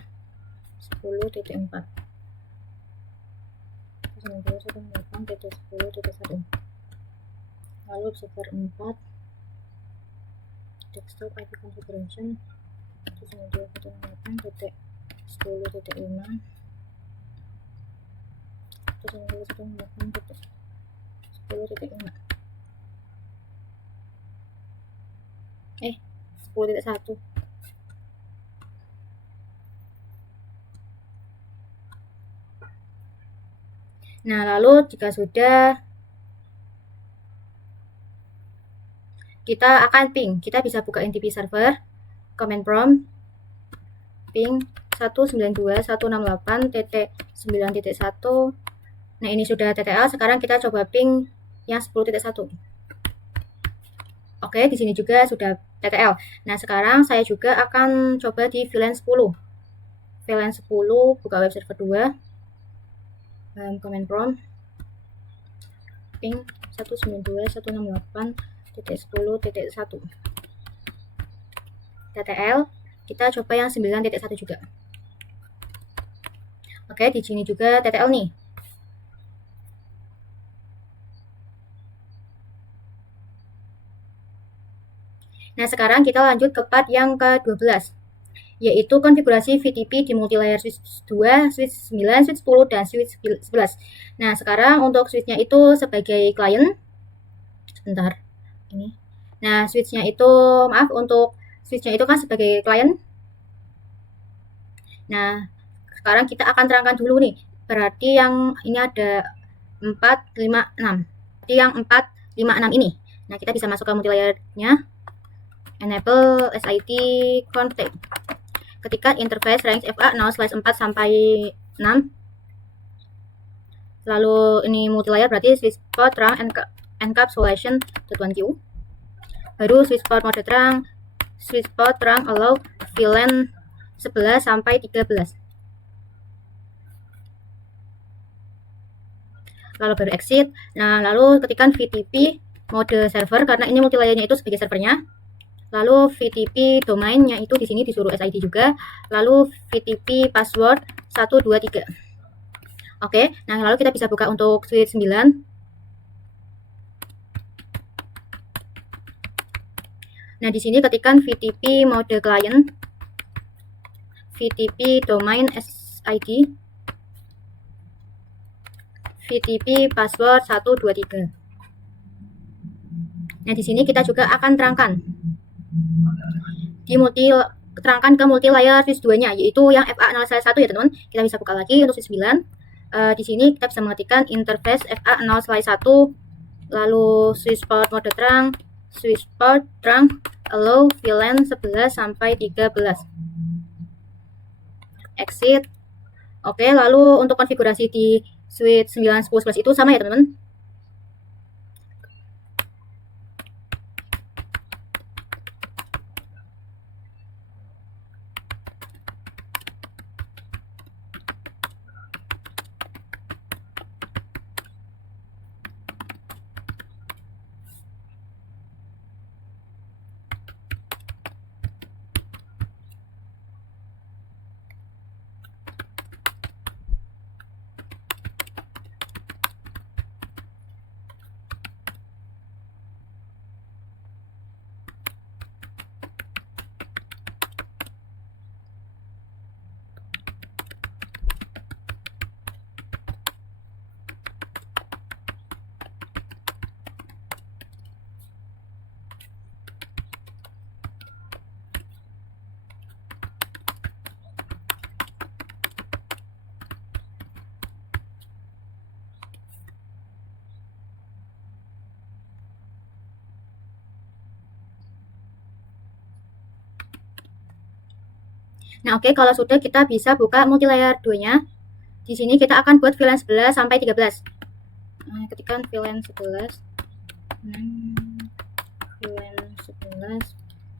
192.168.10.1. Lalu web server 4, desktop IP configuration 192.168.10.5. 10.5. 10.1. Nah, lalu jika sudah, kita akan ping. Kita bisa buka NTP server, command prompt, ping 192.168.9.1. Nah, ini sudah TTL. Sekarang kita coba ping yang 10.1. Oke, di sini juga sudah TTL. Nah, sekarang saya juga akan coba di VLAN 10. VLAN 10, buka web server 2. Command prompt, ping 192.168.10.1. TTL, kita coba yang 9.1 juga. Oke, di sini juga TTL nih. Nah, sekarang kita lanjut ke part yang ke-12, yaitu konfigurasi VTP di multilayer switch 2, switch 9, switch 10, dan switch 11. Nah, sekarang untuk switchnya itu sebagai klien. Sebentar, ini. Nah, switchnya itu, maaf, untuk switchnya itu kan sebagai klien. Nah, sekarang kita akan terangkan dulu nih. Berarti yang ini ada 4, 5, 6. Berarti yang 4, 5, 6 ini. Nah, kita bisa masuk ke multilayernya. Enable SID config. Ketika interface range FA 0/4 sampai 6. Lalu ini multilayer berarti switch port terang encapsulation .1Q. Baru switch port mode terang, switch port terang allow VLAN 11 sampai 13. Lalu baru exit. Nah, lalu ketikkan VTP mode server karena ini multilayernya itu sebagai servernya. Lalu VTP domainnya itu di sini disuruh SID juga. Lalu VTP password 123. Oke, nah lalu kita bisa buka untuk switch 9. Nah, di sini ketikkan VTP mode client, VTP domain SID, VTP password 123. Nah, di sini kita juga akan terangkan terangkan ke multi layer switch 2-nya, yaitu yang FA0/1 ya teman-teman. Kita bisa buka lagi untuk switch 9. Di sini kita bisa mengetikkan interface FA0/1, lalu switch port mode terang, switch port terang, allow VLAN 11 sampai 13. Exit. Oke, lalu untuk konfigurasi di switch 9, 10, 11 itu sama ya teman-teman. Nah, oke, kalau sudah kita bisa buka multilayer 2-nya. Di sini kita akan buat VLAN 11 sampai 13. Nah, ketikkan VLAN 11, VLAN 11,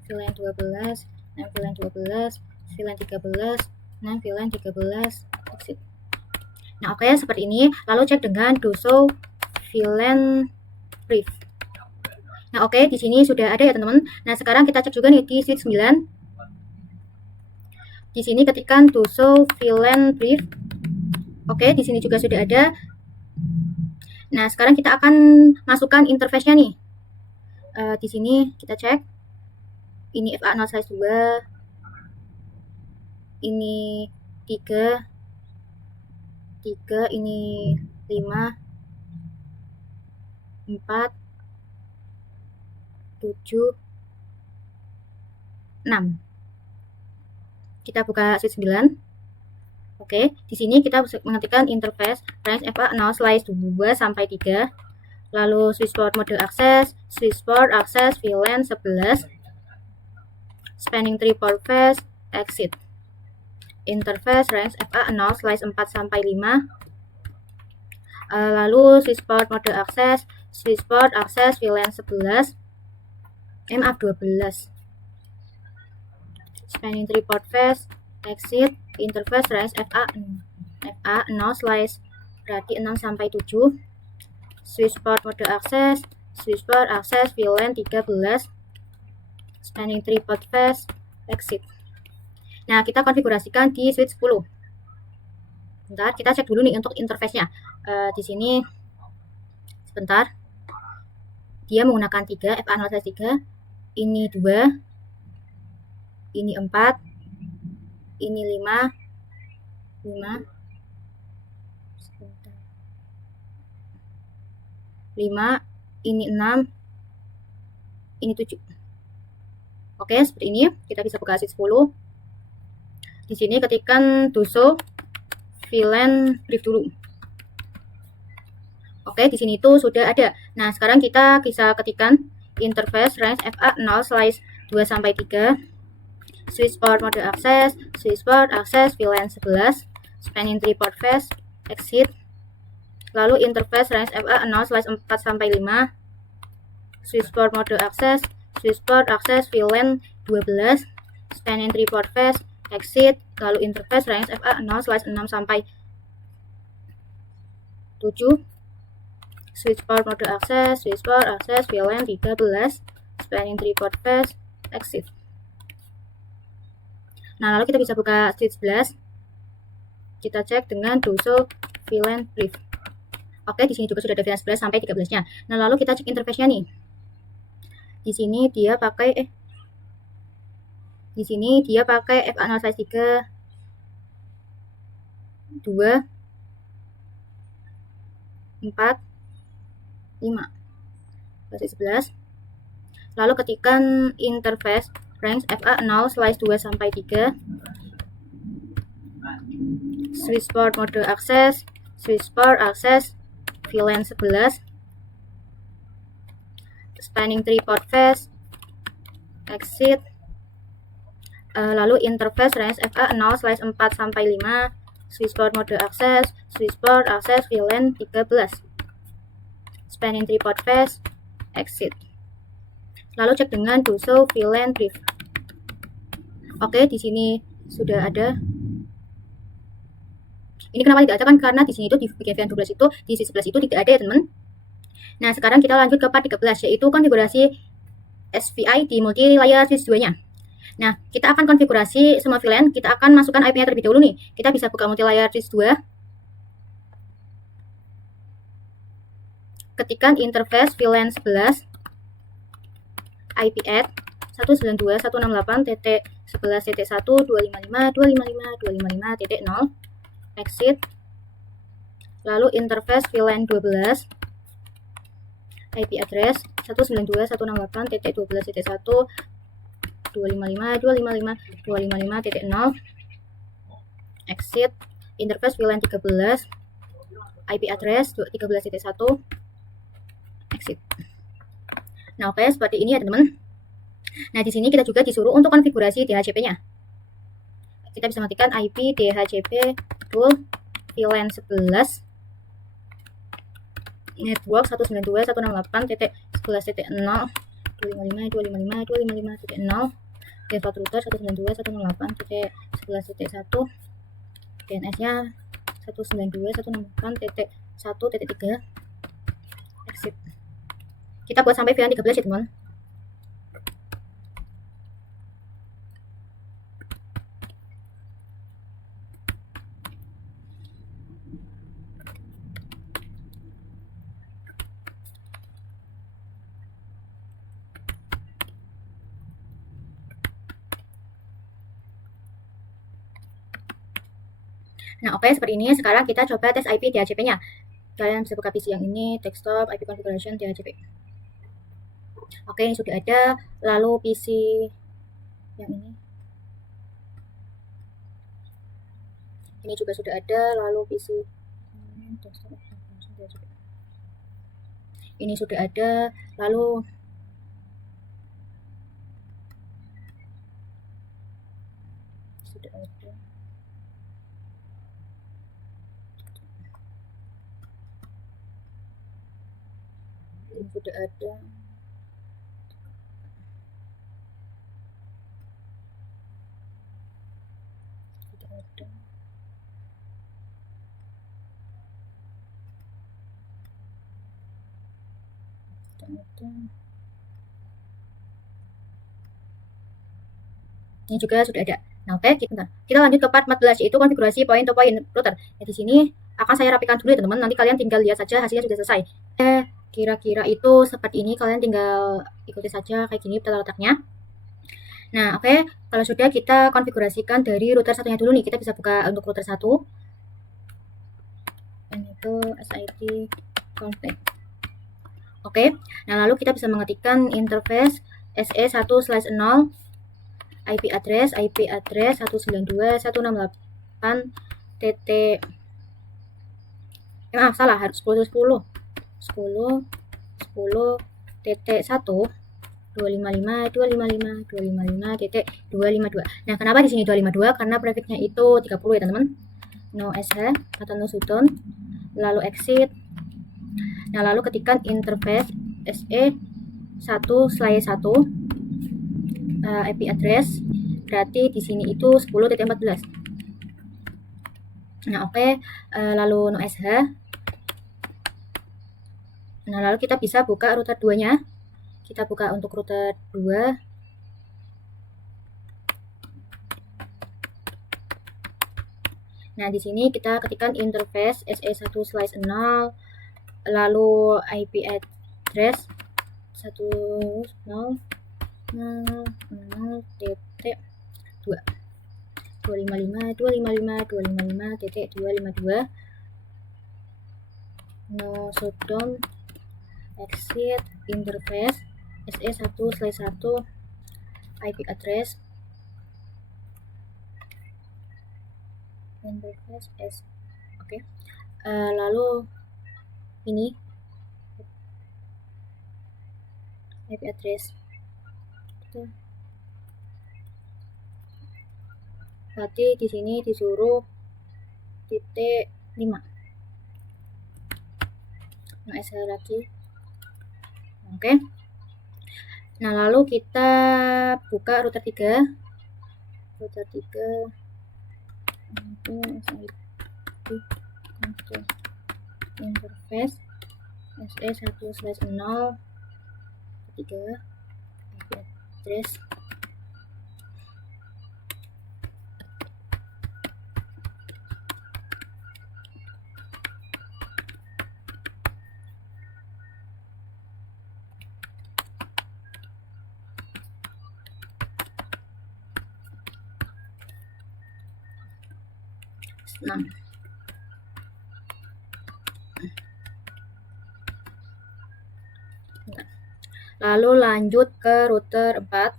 VLAN 12, nah VLAN 12, VLAN 13, nah VLAN 13, exit. Nah, oke, seperti ini. Lalu cek dengan do show VLAN brief. Nah, oke, di sini sudah ada ya, teman-teman. Nah, sekarang kita cek juga nih di switch 9. Di sini ketikkan do show VLAN brief. Oke, di sini juga sudah ada. Nah, sekarang kita akan masukkan interface-nya nih. Di sini kita cek. Ini FA0/2, ini 3, ini 5, 4, 7, 6. Kita buka switch 9. Oke, di sini kita mengetikkan interface range FA0/2 sampai 3. Lalu switchboard mode akses, switchboard akses VLAN 11, spanning tree port face, exit. Interface range FA0/4 sampai 5. Lalu switchboard mode akses, switchboard akses VLAN 11, maaf 12. Spanning tree port face, exit. Interface range FA0/ berarti 6 sampai 7. Switchboard mode akses, switchboard akses VLAN 13, spanning tree port face, exit. Nah, kita konfigurasikan di switch 10. Bentar, kita cek dulu nih untuk interface-nya. Di sini sebentar. Dia menggunakan 3, FA0/3. Ini 2, ini 4, ini 5, 5, ini 6, ini 7. Oke, seperti ini. Kita bisa buka switch 10. Di sini ketikkan do show VLAN brief dulu. Oke, di sini itu sudah ada. Nah, sekarang kita bisa ketikkan interface range FA0/2 sampai 3. Switchboard mode akses, switchboard akses VLAN 11, spanning tree port face, exit. Lalu interface range FA0/4 sampai 5. Switchboard mode akses, switchboard akses VLAN 12, spanning tree port face, exit. Lalu interface range FA0/6 sampai 7. Switchboard mode akses, switchboard akses VLAN 13, spanning tree port face, exit. Nah, lalu kita bisa buka switch 11. Kita cek dengan do show VLAN brief. Oke, di sini juga sudah ada VLAN 11 sampai 13-nya. Nah, lalu kita cek interface-nya nih. Di sini dia pakai FA0/3, 2, 4, 5. Versi 11. Lalu ketikkan interface range FA0/2 sampai 3. Switchboard mode akses, switchboard akses VLAN 11, spanning tree port face, exit. Lalu interface range FA0/4 sampai 5. Switchboard mode akses, switchboard akses VLAN 13, spanning tree port face, exit. Lalu cek dengan do show VLAN brief. Oke, di sini sudah ada. Ini kenapa tidak ada kan? Karena di sini itu di bagian VLAN 12 itu, di switch 11 itu tidak ada ya, teman. Nah, sekarang kita lanjut ke part 13, yaitu konfigurasi SVI di multi-layer switch 2-nya. Nah, kita akan konfigurasi semua VLAN. Kita akan masukkan IP-nya terlebih dahulu nih. Kita bisa buka multi-layer switch 2. Ketikkan interface VLAN 11, IP add 192.168.11.1.255.255.255.0, exit. Lalu interface VLAN 12, IP address 192.168.12.1.255.255.255.0, exit. Interface VLAN 13, IP address 13.1, exit. Nah, oke, seperti ini ya, teman-teman. Nah, di sini kita juga disuruh untuk konfigurasi DHCP-nya. kita bisa mengetikkan IP DHCP full VLAN 11 network 192.168.11.0 default router 192.168.11.1 DNS-nya 192.168.1.3 exit. Kita buat sampai VLAN 13 ya teman. Nah, oke, seperti ini. Sekarang kita coba tes IP DHCP-nya. Kalian bisa buka PC yang ini, desktop, IP configuration DHCP. Oke, ini sudah ada. Lalu PC yang ini juga sudah ada. Lalu PC ini sudah ada. Lalu sudah ada. Ini sudah ada. Sudah ada. Ini juga sudah ada. Nah, oke, kita lanjut ke part 14, yaitu konfigurasi point-to-point router. Ya, di sini akan saya rapikan dulu ya teman-teman. Nanti kalian tinggal lihat saja hasilnya sudah selesai. Kira-kira itu seperti ini. Kalian tinggal ikuti saja kayak gini tata letaknya. Nah, oke, kalau sudah kita konfigurasikan dari router satunya dulu nih. Kita bisa buka untuk router 1. Ini itu SID config. Oke, nah lalu kita bisa mengetikkan interface SE1/0 IP address 192.168 salah, harus 10.1 255.255.255.252. Nah, kenapa di sini 252? Karena prefixnya itu 30 ya teman-teman. No sh atau no shutdown, lalu exit. Nah, lalu ketikkan interface SE1/1 IP address, berarti di sini itu 10.14. Nah, oke, lalu no sh. Nah, lalu kita bisa buka router 2-nya. Kita buka untuk router 2. Nah, di sini kita ketikkan interface SE1/0, lalu IP address 10.0.0.2 255.255.255.252 no shutdown, exit, interface SE1/1 IP address interface S. Oke. Lalu ini IP address. Berarti di sini disuruh titik 5. Nah, sh lagi. Oke. Nah, lalu kita buka router 3. Router 3 interface SE1/0 3 IP address Nah, lalu lanjut ke router 4.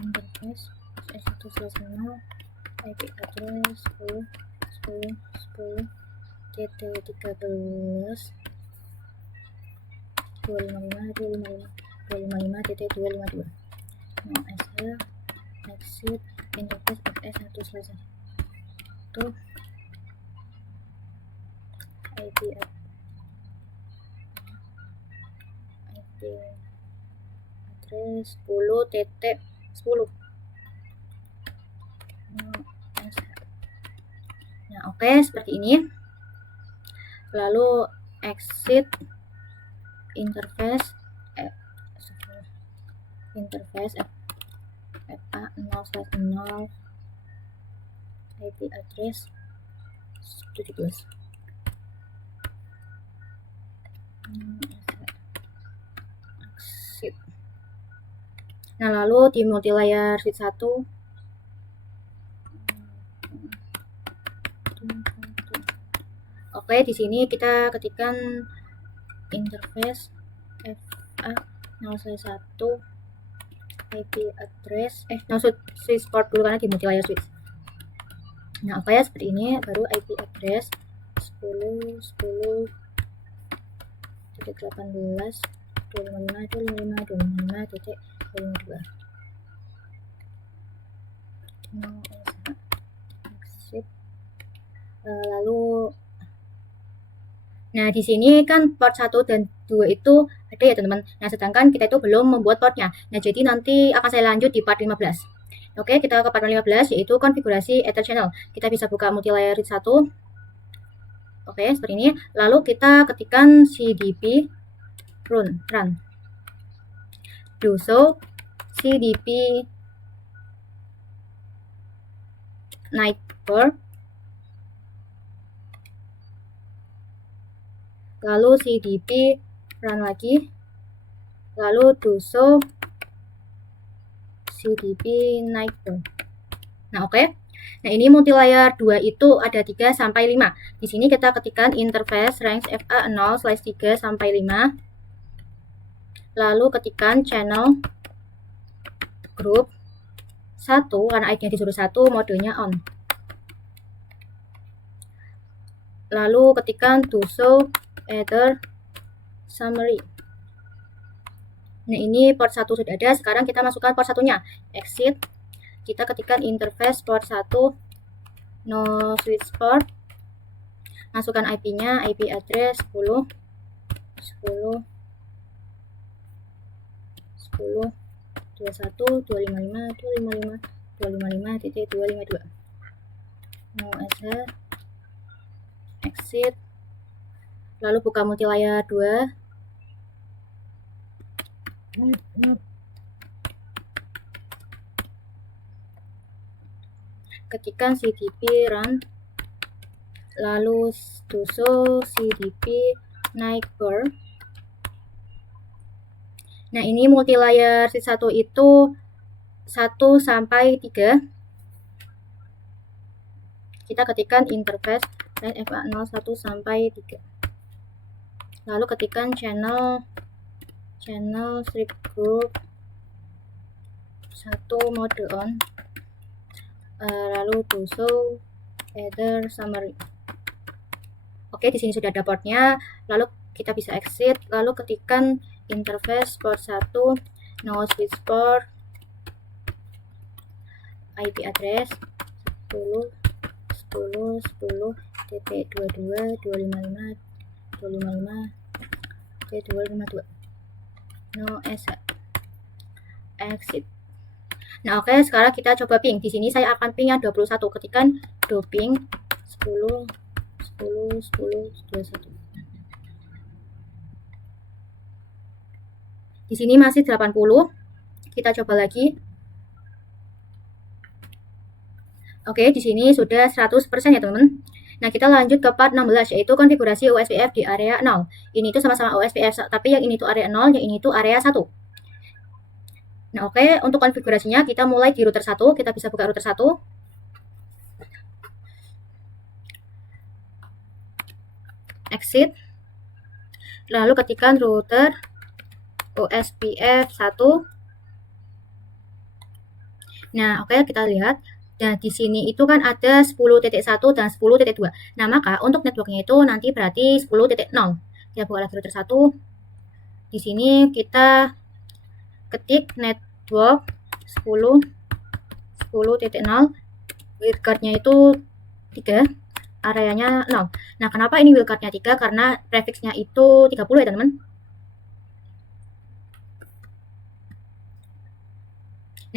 Interface SE1/0 IP address 10.10.10.10 TT13 255.255.255.252 no SL exit interface FS1 selesai. Tuh IP address 10 TT 10 no SL. Nah, oke, seperti ini. Lalu exit interface FA0/0 IP address 17. Exit. Nah, lalu di multilayer switch 1 oke, di sini kita ketikkan interface FA0/1 IP address switch port dulu karena di multilayer switch. Nah, oke ya, seperti ini. Baru IP address 10.10.18.255.255.255.252 no exit. Lalu nah, di sini kan port 1 dan 2 itu ada ya, teman-teman. Nah, sedangkan kita itu belum membuat portnya. Nah, jadi nanti akan saya lanjut di part 15. Oke, kita ke part 15, yaitu konfigurasi Ether channel. Kita bisa buka multilayer 1. Oke, seperti ini. Lalu kita ketikkan cdp run. Do so cdp nightbird. Lalu cdp run lagi. Lalu do so cdp nightbird. Nah, oke. Nah, ini multilayer 2 itu ada 3 sampai 5. Di sini kita ketikkan interface range FA0/3 sampai 5. Lalu ketikkan channel group 1 karena ID-nya disuruh 1, modenya on. Lalu ketikkan to show Ether summary. Nah, ini port 1 sudah ada. Sekarang kita masukkan port 1-nya. Exit. Kita ketikkan interface port 1 no switch port. Masukkan IP-nya, IP address 10 10 10 21 255 255 255.252 no SL exit. Lalu buka multilayer 2. Ketikkan cdp run, lalu do show cdp nightbird. Nah, ini multilayer switch 1 itu 1 sampai 3. Kita ketikkan interface FA01 sampai 3. Lalu ketikkan channel strip group 1 mode on. Lalu to show Ether summary. Oke, di sini sudah ada portnya. Lalu kita bisa exit. Lalu ketikkan interface port 1 no switch port, IP address 10 10 10 TT22 255 255 T252 no exit. Nah, oke, sekarang kita coba ping. Di sini saya akan pingnya 21. Ketikkan do ping 10 10 10 21. Di sini masih 80. Kita coba lagi. Oke, di sini sudah 100% ya, teman-teman. Nah, kita lanjut ke part 16, yaitu konfigurasi OSPF di area 0. Ini tuh sama-sama OSPF, tapi yang ini tuh area 0, yang ini tuh area 1. Nah, oke, untuk konfigurasinya kita mulai di router 1. Kita bisa buka router 1. Exit. Lalu ketikkan router OSPF 1. Nah, oke, kita lihat Nah, di sini itu kan ada 10.1 dan 10.2. Nah, maka untuk networknya itu nanti berarti 10.0. Kita buka lagi router 1. Di sini kita ketik network 10.0, wildcard-nya itu 3, areanya 0. Nah, kenapa ini wildcard-nya 3? Karena prefix-nya itu 30 ya, teman-teman.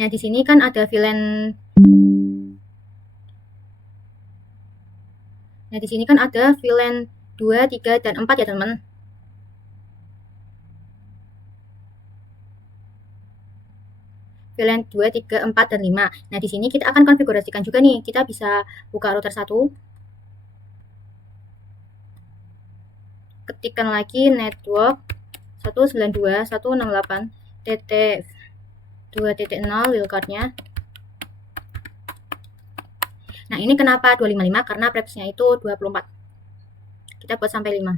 Nah, di sini kan ada VLAN. Nah, di sini kan ada VLAN 2, 3, dan 4 ya, teman-teman. VLAN 2, 3, 4, dan 5. Nah, di sini kita akan konfigurasikan juga nih. Kita bisa buka router 1. Ketikkan lagi network 192.168.2.0 wildcard-nya. Nah, ini kenapa 255? Karena prefix-nya itu 24. Kita buat sampai 5.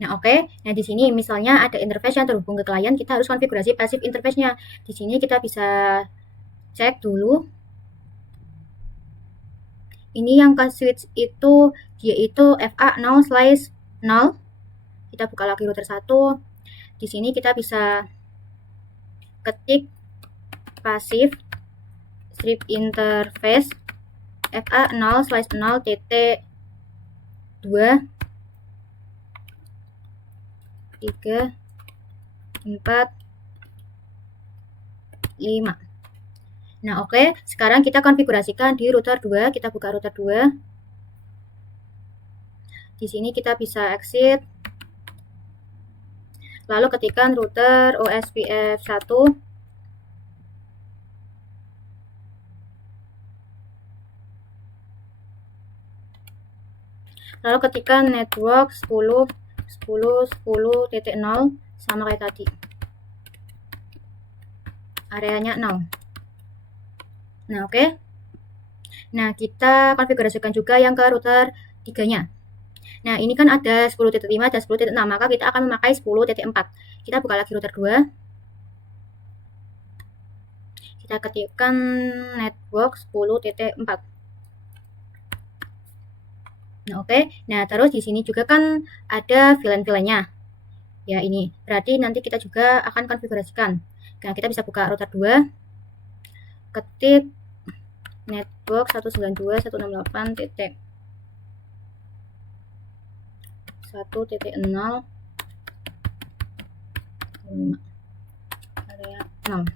Nah, oke. Nah, di sini misalnya ada interface yang terhubung ke klien, kita harus konfigurasi passive interface-nya. Di sini kita bisa cek dulu. Ini yang ke switch itu dia itu FA0/0. Kita buka lagi router 1. Di sini kita bisa ketik passive strip interface FA0/0.2 3, 4, 5. Nah, oke. Sekarang kita konfigurasikan di router 2. Kita buka router 2. Di sini kita bisa exit. Lalu ketikkan router OSPF 1. Lalu ketikkan network 10.10.10.0 sama kayak tadi. Areanya 0. Nah, oke. Nah, kita konfigurasikan juga yang ke router 3-nya. Nah, ini kan ada 10.5 dan 10.6, maka kita akan memakai 10.4. Kita buka lagi router 2. Kita ketikkan network 10.4. Nah, oke. Nah, terus di sini juga kan ada VLAN-VLAN-nya. Ya, ini. Berarti nanti kita juga akan konfigurasikan. Nah, kita bisa buka router 2. Ketik network 192.168.1.0 area 0.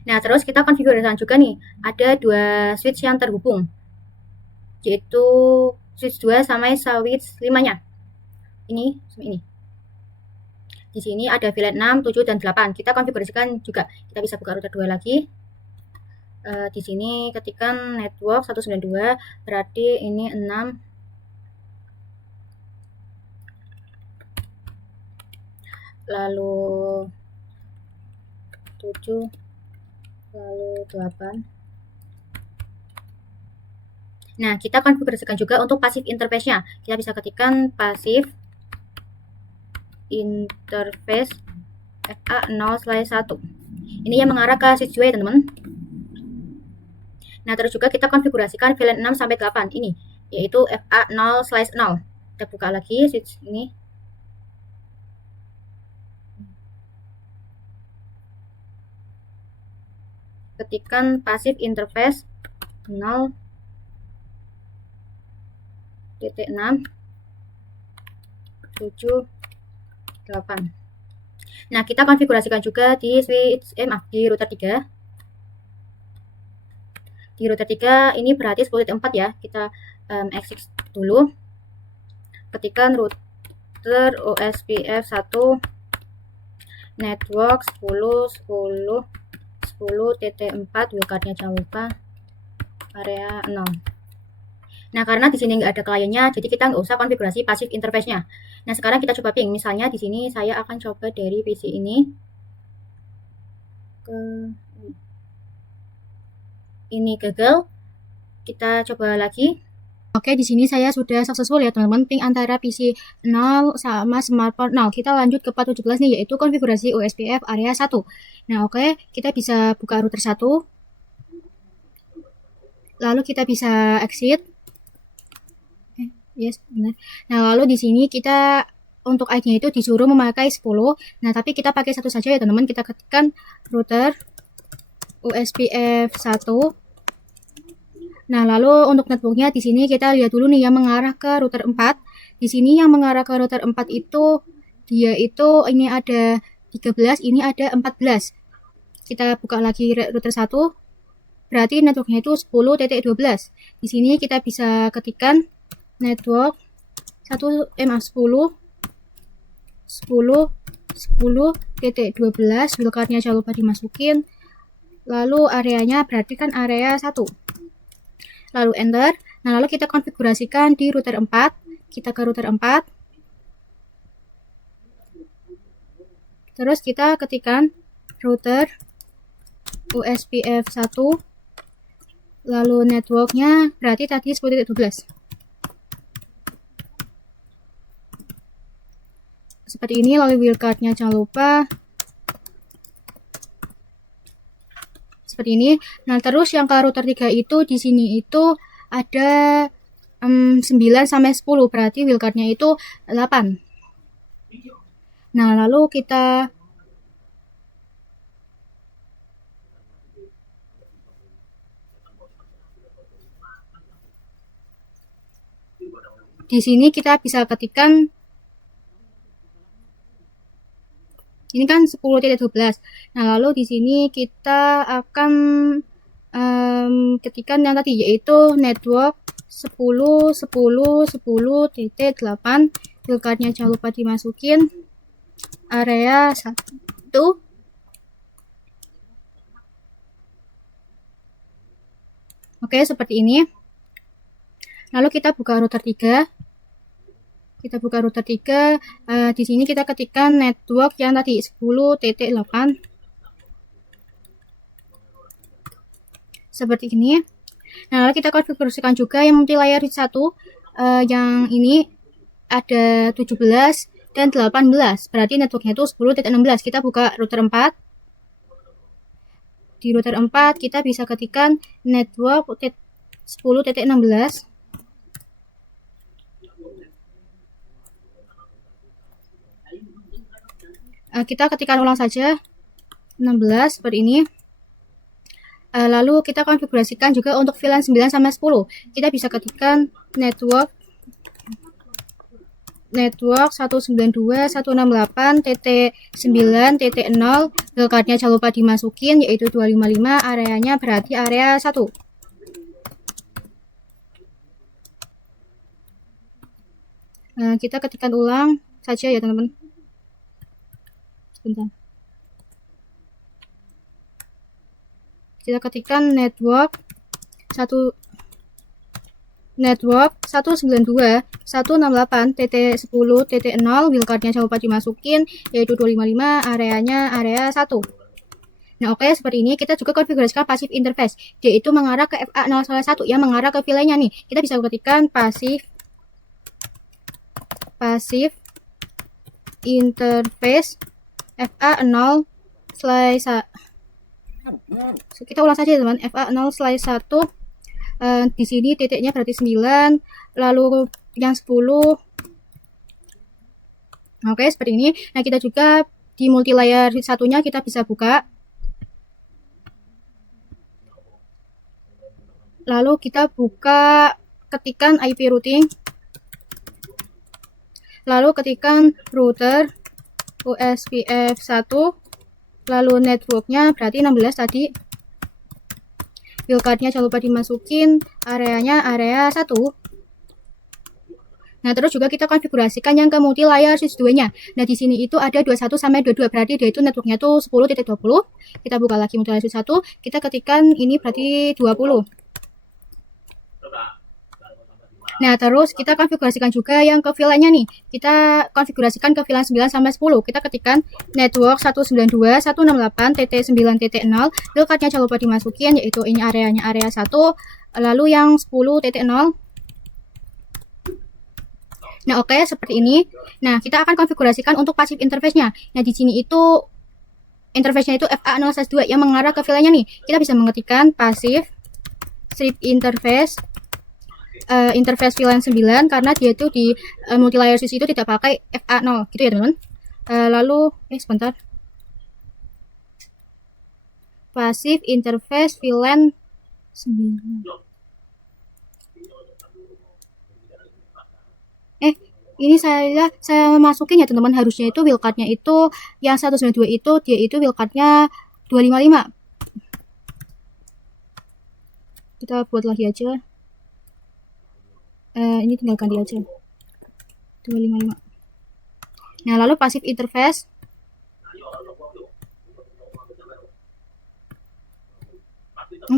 Nah, terus kita konfigurasikan juga nih. Ada 2 switch yang terhubung. Yaitu switch 2 sama switch 5-nya. Ini, ini. Di sini ada VLAN 6, 7, dan 8. Kita konfigurasikan juga. Kita bisa buka router 2 lagi. Di sini ketikkan network 192, berarti ini 6. Lalu 7, lalu 8. Nah, kita konfigurasikan juga untuk passive interface-nya. Kita bisa ketikkan passive interface FA0/1. Ini yang mengarah ke switch 2 ya, teman-teman. Nah, terus juga kita konfigurasikan VLAN 6 sampai 8 ini, yaitu FA0/0. Kita buka lagi switch ini. Ketikkan passive interface 0.6, 7, 8. Nah, kita konfigurasikan juga di switch di router 3. Di router 3 ini berarti 10.4 ya. Kita exit dulu. Ketikkan router OSPF 1 network 10.10.10.4 wildcard-nya jangan lupa area 0. Nah, karena di sini nggak ada kliennya, jadi kita nggak usah konfigurasi passive interface-nya. Nah, sekarang kita coba ping. Misalnya di sini saya akan coba dari PC ini ke ini gagal. Kita coba lagi. Oke, di sini saya sudah successful ya teman-teman, ping antara PC 0 sama smartphone 0. Kita lanjut ke part 17 nih, yaitu konfigurasi OSPF area 1. Nah oke, kita bisa buka router 1. Lalu kita bisa exit. Yes, benar. Nah lalu di sini kita untuk ID-nya itu disuruh memakai 10. Nah tapi kita pakai satu saja ya teman-teman. Kita ketikkan router OSPF 1. Nah, lalu untuk networknya di sini kita lihat dulu nih yang mengarah ke router 4. Di sini yang mengarah ke router 4 itu dia itu ini ada 13, ini ada 14. Kita buka lagi router 1. Berarti networknya itu 10.12. Di sini kita bisa ketikkan network 10 10.12, wildcardnya jangan lupa dimasukin. Lalu areanya berarti kan area 1. Lalu enter. Nah, lalu kita konfigurasikan di router 4. Kita ke router 4. Terus kita ketikkan router OSPF 1. Lalu networknya berarti tadi 10.12. Seperti ini, lalu wildcardnya jangan lupa. Seperti ini. Nah, terus yang ke router 3 itu di sini itu ada 9 sampai 10, berarti wildcardnya itu 8. Nah, lalu kita di sini kita bisa ketikkan ini kan 10.12. Nah, lalu di sini kita akan ketikkan yang tadi yaitu network 10.10.10.8. wildcardnya jangan lupa dimasukin area 1. Oke, seperti ini. Lalu kita buka router 3. Kita buka router 3. Di sini kita ketikkan network yang tadi 10.8. Seperti ini. Nah, lalu kita konfigurasikan juga yang multi layer 1. Yang ini ada 17 dan 18. Berarti networknya itu 10.16. Kita buka router 4. Di router 4 kita bisa ketikkan network 10.16. Kita ketikkan ulang saja 16 seperti ini. Lalu kita konfigurasikan juga untuk VLAN 9 sampai 10. Kita bisa ketikkan network 192.168.9.0. wildcardnya jangan lupa dimasukin yaitu 255. areanya berarti area 1. Kita ketikkan ulang saja ya teman-teman. Sebentar. Kita ketikkan network 192.168.10.0. wildcardnya jangan lupa dimasukin yaitu 255. areanya area 1. Nah, oke, seperti ini. Kita juga konfigurasikan passive interface, yaitu mengarah ke FA0/1 yang mengarah ke VLAN-nya nih. Kita bisa ketikkan passive interface FA0/1. Kita ulang saja teman, FA0/1. Di sini titiknya berarti 9, lalu yang 10. Oke, seperti ini. Nah, kita juga di multi layer satunya kita bisa buka. Lalu kita buka, ketikkan IP routing. Lalu ketikkan router OSPF 1. Lalu networknya berarti 16 tadi. wildcardnya jangan lupa dimasukin areanya area 1. Nah, terus juga kita konfigurasikan yang ke multi layer switch 2-nya. Nah, di sini itu ada 21 sampai 22, berarti dia itu networknya tuh 10.20. Kita buka lagi multi layer switch 1, kita ketikkan ini berarti 20. Nah, terus kita konfigurasikan juga yang ke VLAN-nya nih. Kita konfigurasikan ke VLAN 9 sampai 10. Kita ketikkan network 192.168.9.0. wildcardnya jangan lupa dimasukin yaitu ini areanya area 1. Lalu yang 10.0. Nah, oke, seperti ini. Nah, kita akan konfigurasikan untuk passive interface-nya. Nah, di sini itu interface-nya itu FA0/2 yang mengarah ke VLAN-nya nih. Kita bisa mengetikkan passive strip interface interface VLAN 9 karena dia itu di multilayer switch itu tidak pakai FA0 gitu ya, teman-teman. Lalu sebentar. Passive interface VLAN 9. Ini saya masukin ya teman-teman, harusnya itu wildcard-nya itu yang 192 itu dia itu wildcard-nya 255. Kita buat lagi aja. Ini tinggal ganti aja 255. Nah, lalu passive interface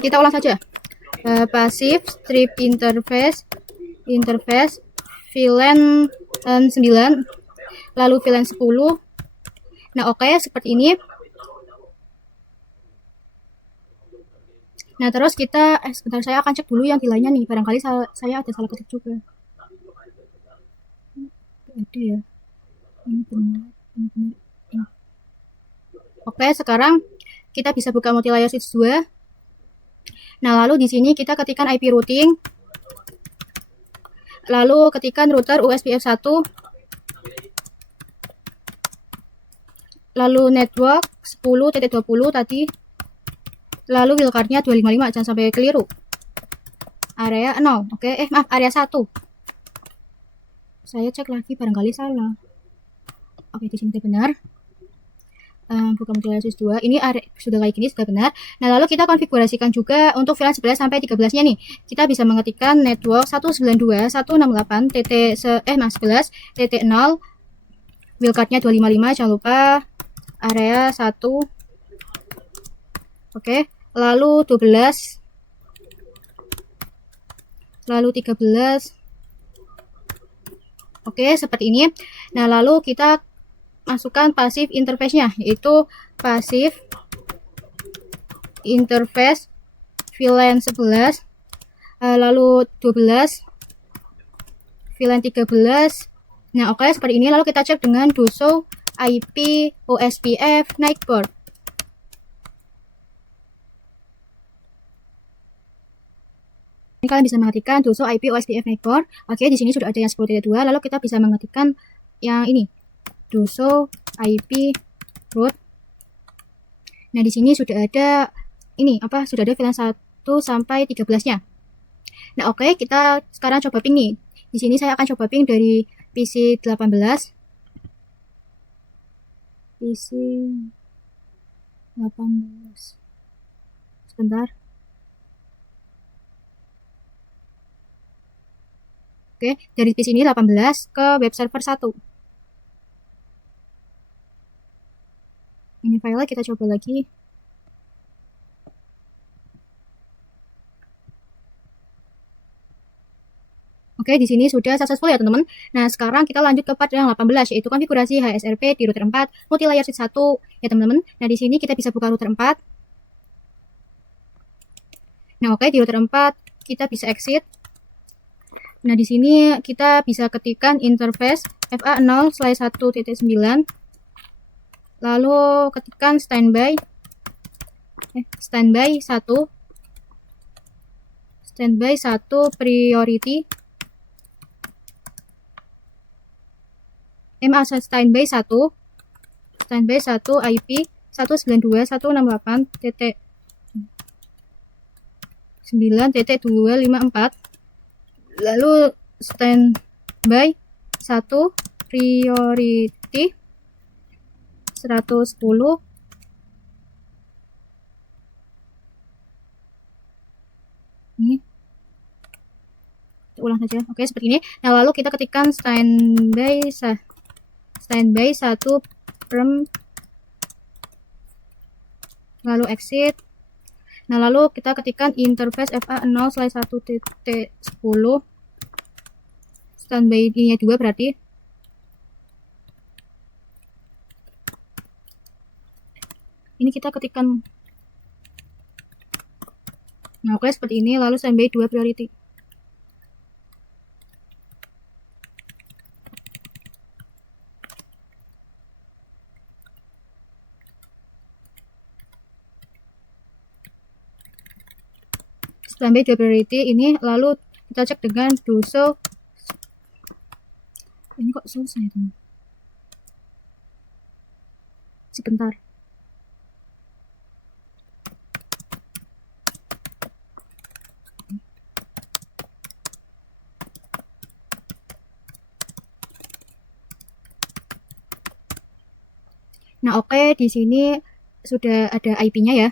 kita ulang saja. Passive strip interface VLAN 9 lalu VLAN 10. Nah, oke, seperti ini. Nah, terus kita sebentar, saya akan cek dulu yang nilainya nih, barangkali saya ada salah ketik juga. Ada ya, ini benar, ini benar, ini. Oke, sekarang kita bisa buka multilayer switch 2. Nah, lalu di sini kita ketikkan IP routing, lalu ketikkan router USBF 1, lalu network 10.20 tadi, lalu wildcard-nya 255, jangan sampai keliru. Area 0, oke, maaf, area 1. Saya cek lagi, barangkali salah. Oke, di sini benar. Buka multilayer switch 2. Ini sudah kayak gini, sudah benar. Nah, lalu kita konfigurasikan juga untuk VLAN 11 sampai 13-nya nih. Kita bisa mengetikkan network 192.168 11.0 wildcard-nya 255, jangan lupa area 1. Oke, lalu 12, lalu 13. Oke, seperti ini. Nah, lalu kita masukkan passive interface-nya, yaitu passive interface VLAN 11, lalu 12, VLAN 13. Nah, oke, seperti ini. Lalu kita cek dengan do show IP OSPF night port. Ini kalian bisa mengetikkan do show IP OSPF night port. Oke, di sini sudah ada yang 10.2. Lalu kita bisa mengetikkan yang ini, do show IP root. Nah, di sini sudah ada ini sudah ada VLAN 1 sampai 13-nya. Nah, oke, kita sekarang coba ping nih. Di sini saya akan coba ping dari PC 18. PC 18. Sebentar. Oke, dari PC ini 18 ke web server 1. Ini file kita coba lagi. Oke, di sini sudah successful ya, teman-teman. Nah, sekarang kita lanjut ke part yang 18, yaitu konfigurasi HSRP di router 4, multilayer switch 1 ya, teman-teman. Nah, di sini kita bisa buka router 4. Nah, oke, di router 4 kita bisa exit. Nah, di sini kita bisa ketikkan interface FA0/1.9. Lalu ketikkan standby 1. Standby 1 priority. Standby 1. Standby 1 IP 192.168.9.254. Lalu standby 1 priority 110. Ini ulang saja. Oke, seperti ini. Nah, lalu kita ketikkan standby 1 from, lalu exit. Nah, lalu kita ketikkan interface FA0/1.10. Standby ininya 2 berarti. Ini kita ketikkan. Nah, oke, seperti ini. Lalu standby 2 priority. sampai dua priority ini, lalu kita cek dengan do show. Ini kok susah ya teman, sebentar. Nah, oke, di sini sudah ada IP-nya ya.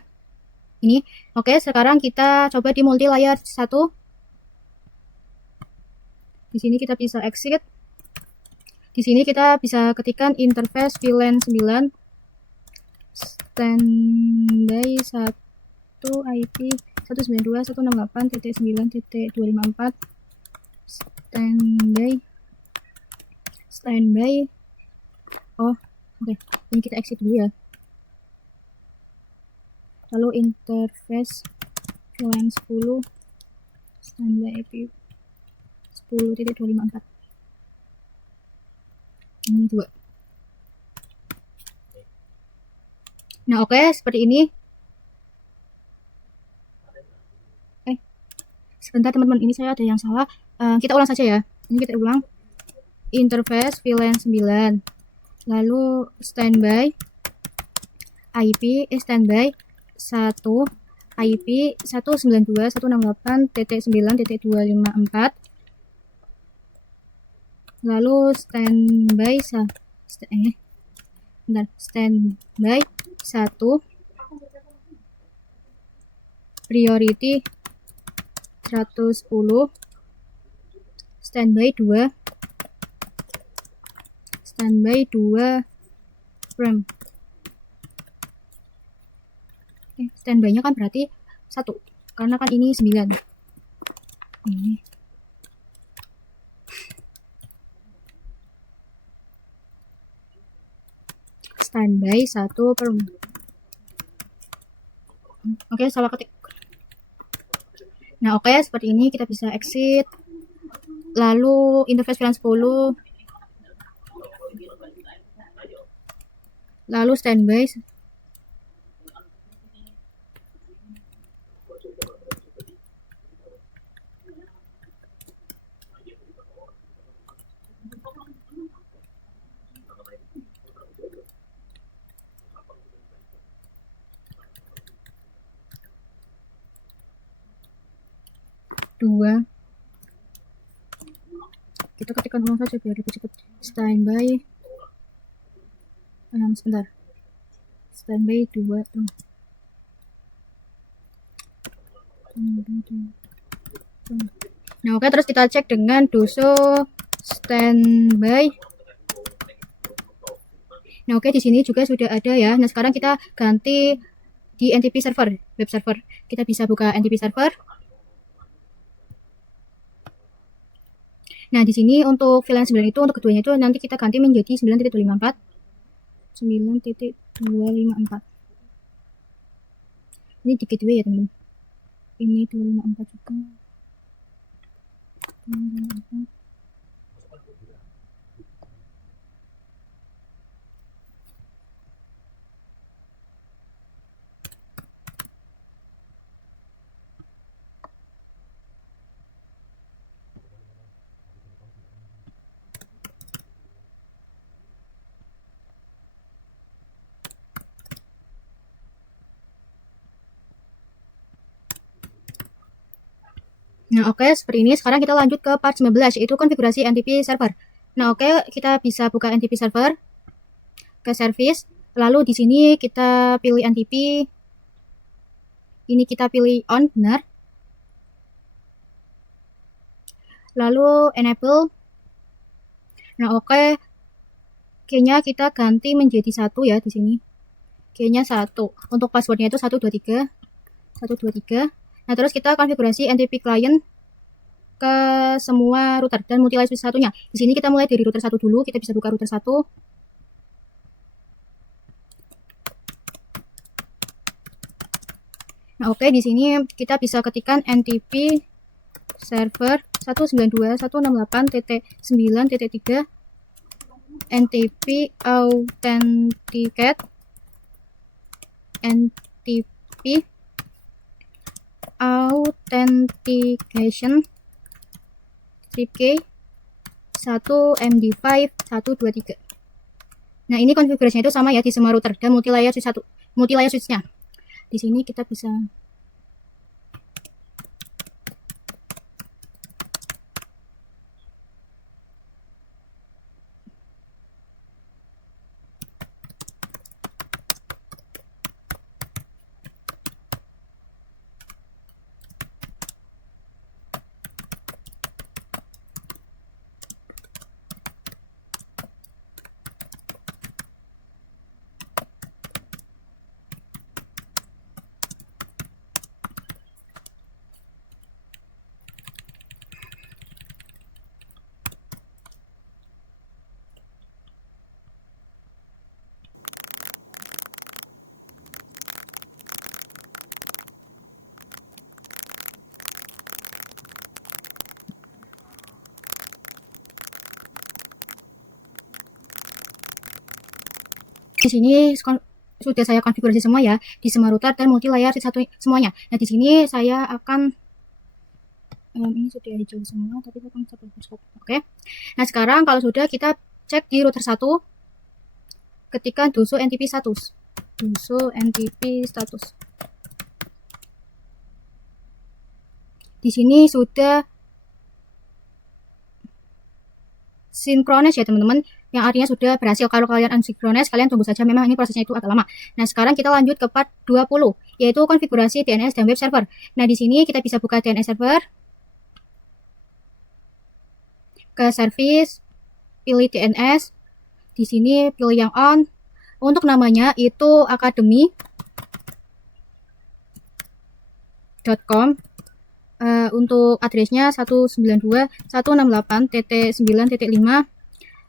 Ini. Oke, sekarang kita coba di multi layer 1. Di sini kita bisa exit. Di sini kita bisa ketikkan interface VLAN 9 standby 1 IP 192.168.9.254 standby. Oh, oke. Ini kita exit dulu ya. Lalu interface VLAN 10 standby IP 10.254. Ini 2. Nah, oke, seperti ini. Sebentar teman-teman, ini saya ada yang salah. Kita ulang saja ya. Ini kita ulang. Interface VLAN 9. Lalu standby IP standby 1 IP 192.168.9.254. Lalu standby standby 1 priority 110 standby 2 frame. Standby-nya kan berarti 1 karena kan ini 9. Ini standby 1 frame. Oke, salah ketik. Nah, oke, seperti ini kita bisa exit. Lalu interface VLAN 10. Lalu standby. Dua. Kita ketikkan ulang saja biar lebih cepat. Standby. Sebentar. Standby 2. Nah, oke, terus kita cek dengan do show standby. Nah, oke, di sini juga sudah ada ya. Nah, sekarang kita ganti di NTP server, web server. Kita bisa buka NTP server. Nah, di sini untuk VLAN 9 itu, untuk keduanya itu nanti kita ganti menjadi 9.254. 9.254. Ini di gateway ya, teman-teman. Ini 254 juga. 254. Nah, oke, seperti ini. Sekarang kita lanjut ke part 19, yaitu konfigurasi NTP server. Nah, oke, kita bisa buka NTP server ke service. Lalu di sini kita pilih NTP. Ini kita pilih on, benar. Lalu enable. Nah, oke. Key-nya kita ganti menjadi 1 ya di sini. Key-nya 1. Untuk passwordnya itu 123. 123. Nah, terus kita konfigurasi NTP client ke semua router dan multi license satunya. Di sini kita mulai dari router 1 dulu. Kita bisa buka router 1. Nah, oke, di sini kita bisa ketikkan NTP server 192.168.9.3 NTP authenticate NTP authentication strip key 1 MD5 123. Nah, ini konfigurasinya itu sama ya di semua router dan multi-layer switch-nya. Di sini kita bisa di sini sudah saya konfigurasi semua ya di semua router dan multi layer satu semuanya. Nah, di sini saya akan ini sudah hijau semua, tapi kita akan coba scope. Oke. Nah, sekarang kalau sudah, kita cek di router 1 ketikkan duso NTP status. Duso NTP status. Di sini sudah sinkronis ya teman-teman, yang artinya sudah berhasil. Kalau kalian unsinkronis, kalian tunggu saja, memang ini prosesnya itu agak lama. Nah, sekarang kita lanjut ke part 20, yaitu konfigurasi DNS dan web server. Nah, di sini kita bisa buka DNS server, ke service, pilih DNS, di sini pilih yang on. Untuk namanya itu academy.com. Untuk addressnya 192.168.9.5.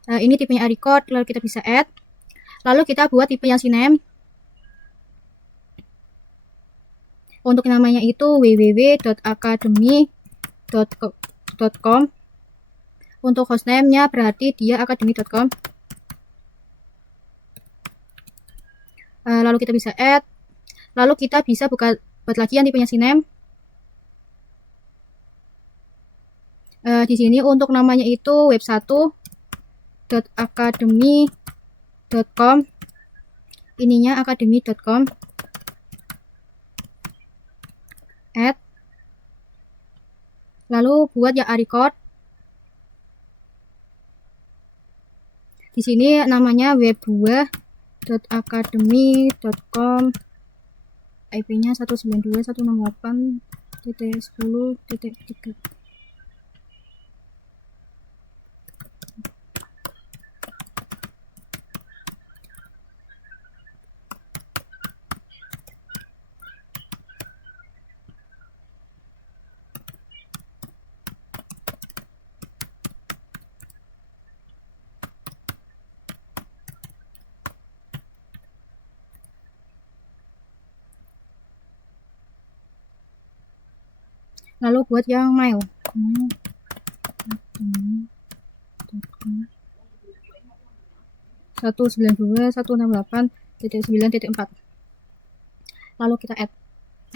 Ini tipenya record, lalu kita bisa add. Lalu kita buat tipe yang CNAME. Untuk namanya itu www.academy.com. Untuk hostname-nya berarti dia academy.com. Lalu kita bisa add. Lalu kita bisa buat lagi yang tipenya CNAME. Di sini untuk namanya itu web1.academy.com. Ininya academy.com. Add. Lalu buat yang record. Di sini namanya web2.academy.com. IP-nya 192.168.10.3. Lalu buat yang mail. 192.168.9.4. Lalu kita add.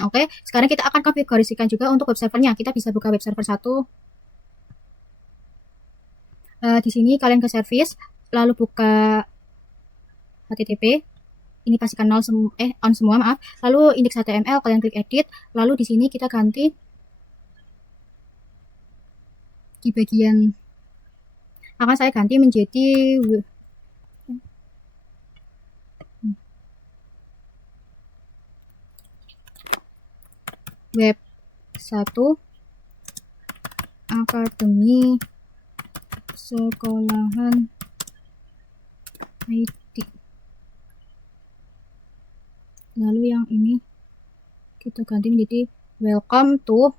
Oke, sekarang kita akan konfigurasikan juga untuk web servernya. Kita bisa buka web server 1. Di sini kalian ke service, lalu buka HTTP. Ini pastikan on semua, maaf. Lalu index HTML, kalian klik edit. Lalu di sini kita ganti di bagian, akan saya ganti menjadi web 1 Akademi Sekolahan IT. Lalu yang ini kita ganti menjadi welcome to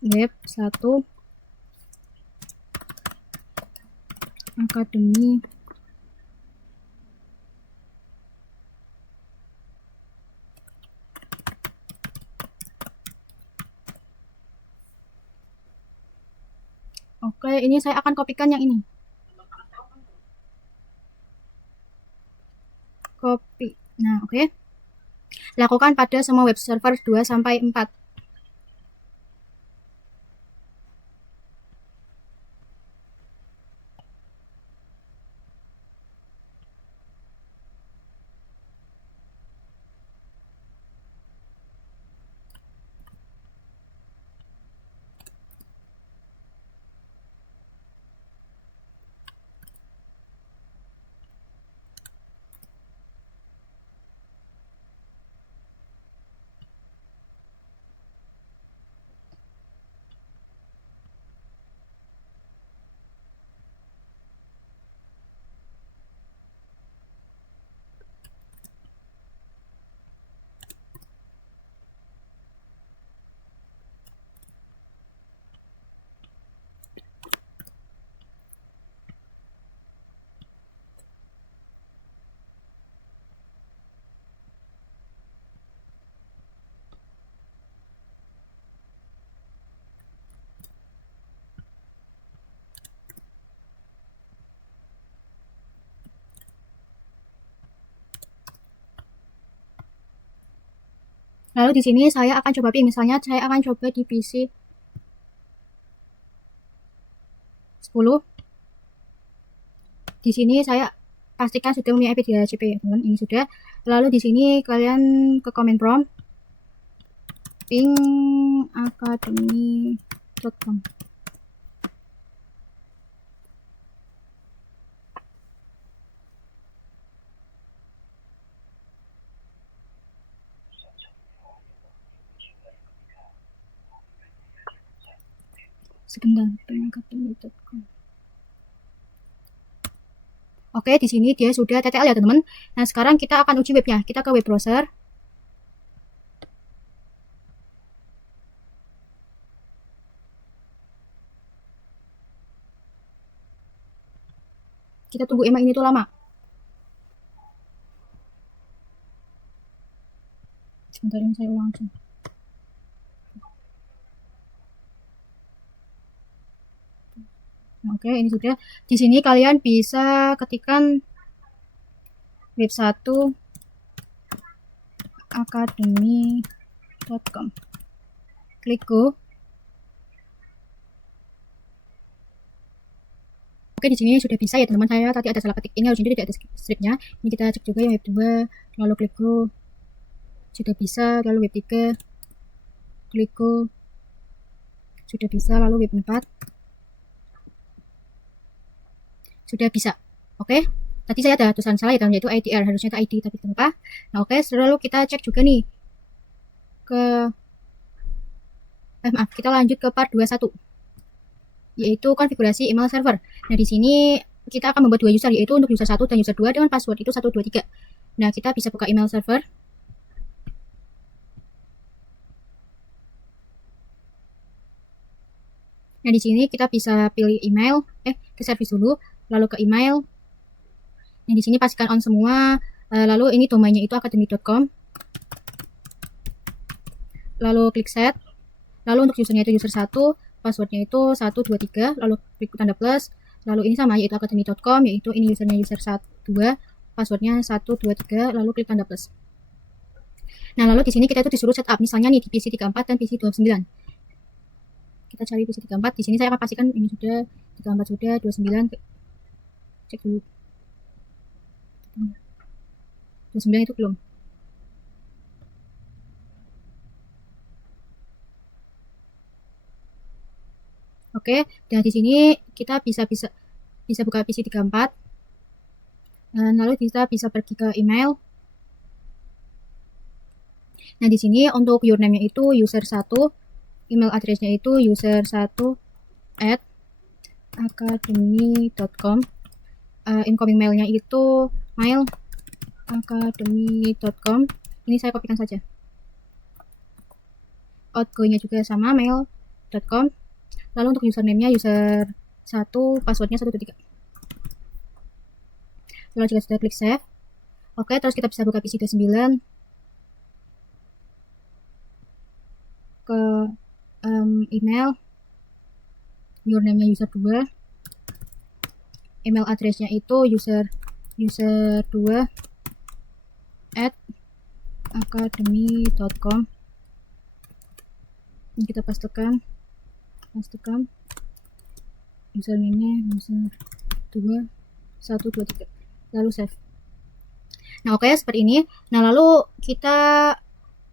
web 1 Akademi Oke, ini saya akan kopikan yang ini. Copy. Nah, oke. lakukan pada semua web server 2-4. Lalu di sini saya akan coba ping, misalnya saya akan coba di PC 10. Di sini saya pastikan sudah mempunyai IP 3GP ya teman, ini sudah. Lalu di sini kalian ke command prompt ping academy.com. Sebentar, ping.academy.com. Oke, di sini dia sudah TTL ya teman-teman. Nah, sekarang kita akan uji webnya. Kita ke web browser. Kita tunggu, emang ini tuh lama. Sebentar, ini saya ulang aja. Oke, ini sudah. Di sini kalian bisa ketikkan web 1 academy.com. Klik go. Oke, di sini sudah bisa ya teman-teman. Saya tadi ada salah ketik. Ini harusnya tidak ada stripnya. Ini kita cek juga yang web 2. Lalu klik go. Sudah bisa. Lalu web 3. Klik go. Sudah bisa. Lalu web 4. Sudah bisa. Oke. Tadi saya ada tulisan salah ya teman, yaitu IDR, harusnya itu ID tapi tanpa. Nah, oke, lalu kita cek juga nih ke maaf, kita lanjut ke part 21, yaitu konfigurasi email server. Nah, di sini kita akan membuat 2 user, yaitu untuk user 1 dan user 2 dengan password itu 123. Nah, kita bisa buka email server. Nah, di sini kita bisa pilih email, ke service dulu, lalu ke email. Nah, di sini pastikan on semua. Lalu ini domainnya itu academy.com. Lalu klik set. Lalu untuk usernya itu user 1, passwordnya itu 123, lalu klik tanda plus. Lalu ini sama, yaitu academy.com, yaitu ini usernya user 2, passwordnya 123, lalu klik tanda plus. Nah, lalu di sini kita itu disuruh setup, misalnya nih di PC 34 dan PC 29. Kita cari PC 34. Di sini saya akan pastikan ini sudah 34 sudah, 29 cek dulu. 29 itu belum. Oke, dan di sini kita bisa buka PC 34. Dan lalu kita bisa pergi ke email. Nah, di sini untuk username-nya itu user 1, email address-nya itu user 1@academy.com. Incoming mail-nya itu mail academy.com. Ini saya kopikan saja. Outgoing-nya juga sama, mail.com. Lalu untuk username-nya user 1, passwordnya 123. Lalu jika sudah klik save. Oke, terus kita bisa buka PC 29. Ke email. Username-nya user 2. Email address-nya itu user 2 academy.com. Ini kita pastikan username-nya user 2 1 2 3, lalu save. Nah, oke, seperti ini. Nah, lalu kita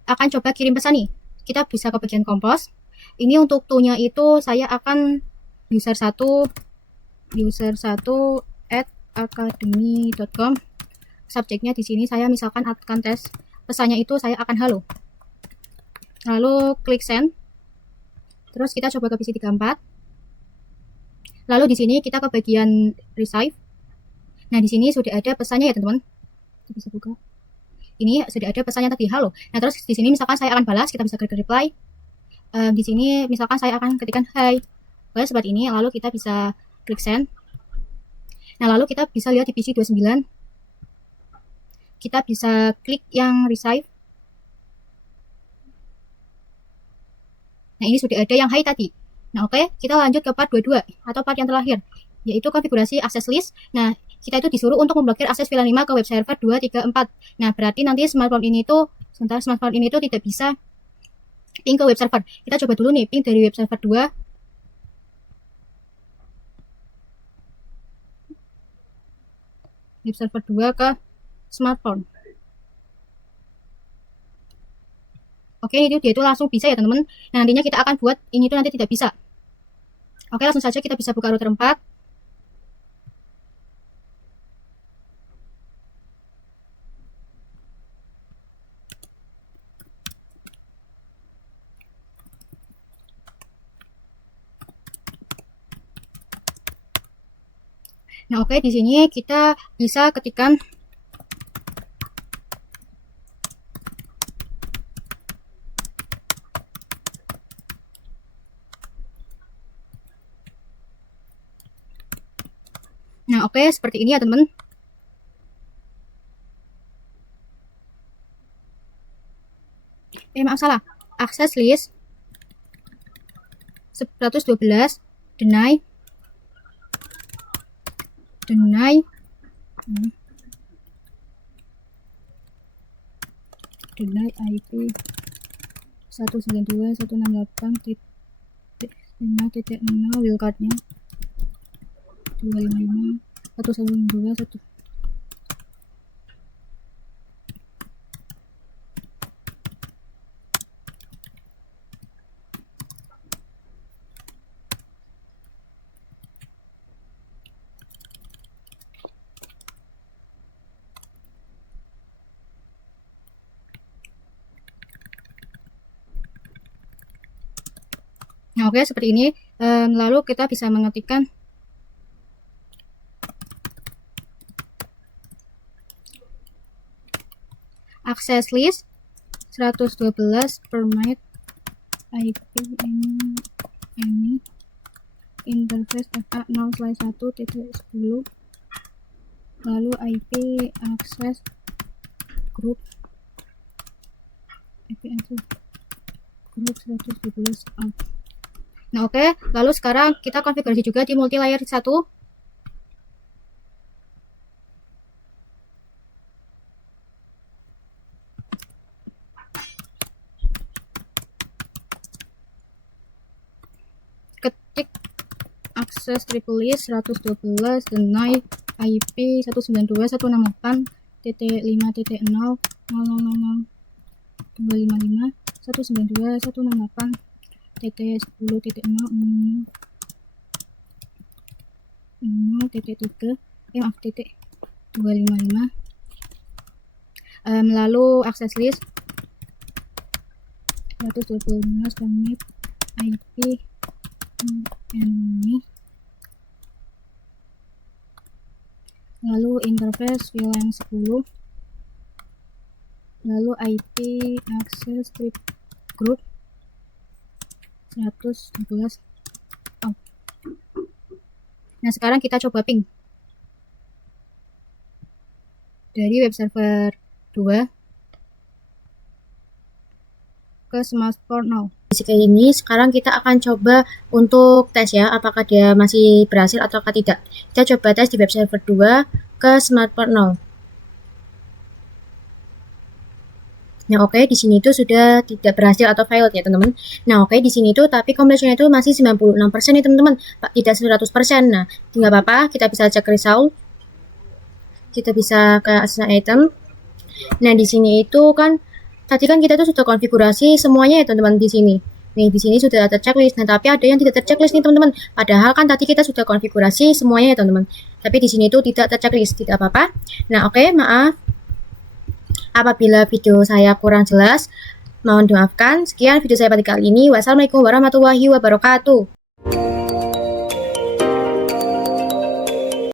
akan coba kirim pesan nih. Kita bisa ke bagian compose. Ini untuk tool-nya itu saya akan user 1 at academy.com. Subjeknya di sini saya misalkan akan tes. Pesannya itu saya akan halo. Lalu klik send. Terus kita coba ke PC 34. Lalu di sini kita ke bagian receive. Nah, di sini sudah ada pesannya ya, teman-teman. Kita bisa buka. Ini sudah ada pesannya tadi, halo. Nah, terus di sini misalkan saya akan balas, kita bisa klik reply. Di sini misalkan saya akan ketikkan hai. Oke, seperti ini. Lalu kita bisa klik send. Nah, lalu kita bisa lihat di PC 29. Kita bisa klik yang receive. Nah, ini sudah ada yang hai tadi. Nah, oke, kita lanjut ke part 22 atau part yang terakhir, yaitu konfigurasi access list. Nah, kita itu disuruh untuk memblokir akses VLAN 5 ke web server 234. Nah, berarti nanti smartphone ini tuh tidak bisa ping ke web server. Kita coba dulu nih ping dari web server 2. Web server 2 ke smartphone. Oke, itu dia itu langsung bisa ya, teman-teman. Nah, nantinya kita akan buat ini tuh nanti tidak bisa. Oke, langsung saja kita bisa buka router 4. Nah, oke, di sini kita bisa ketikkan Nah, oke, seperti ini ya, teman-teman. Maaf, salah. Access list 112 deny IP 192.168.5.0 wildcard-nya 255.112.1. Nah, oke, seperti ini. Lalu kita bisa mengetikkan access list 112 permit IP ini interface FA0/1.10, lalu IP access group 112 out. Nah, oke, lalu sekarang kita konfigurasi juga di multi-layer 1. Ketik access triple list 112 deny IP 192.168.168.10.0.0.3 lalu access list 112 permit IP ini, lalu interface VLAN 10, lalu IP access strip group 112 out. Nah, sekarang kita coba ping dari web server 2 ke smartphone now. Jika ini sekarang kita akan coba untuk tes ya, apakah dia masih berhasil atau tidak. Kita coba tes di web server 2 ke smartphone now. Nah, oke, di sini itu sudah tidak berhasil atau failed ya, teman-teman. Nah, oke, di sini itu tapi completion-nya itu masih 96% nih, teman-teman. Tidak 100%. Nah, tinggal apa-apa, kita bisa cek result. Kita bisa ke assign item. Nah, di sini itu kan tadi kan kita tuh sudah konfigurasi semuanya ya, teman-teman di sini. Nih, di sini sudah terchecklist. Nah, tapi ada yang tidak terchecklist nih, teman-teman. Padahal kan tadi kita sudah konfigurasi semuanya ya, teman-teman. Tapi di sini itu tidak terchecklist, tidak apa-apa. Nah, oke, maaf. Apabila video saya kurang jelas, mohon dimaafkan. Sekian video saya pada kali ini. Wassalamualaikum warahmatullahi wabarakatuh.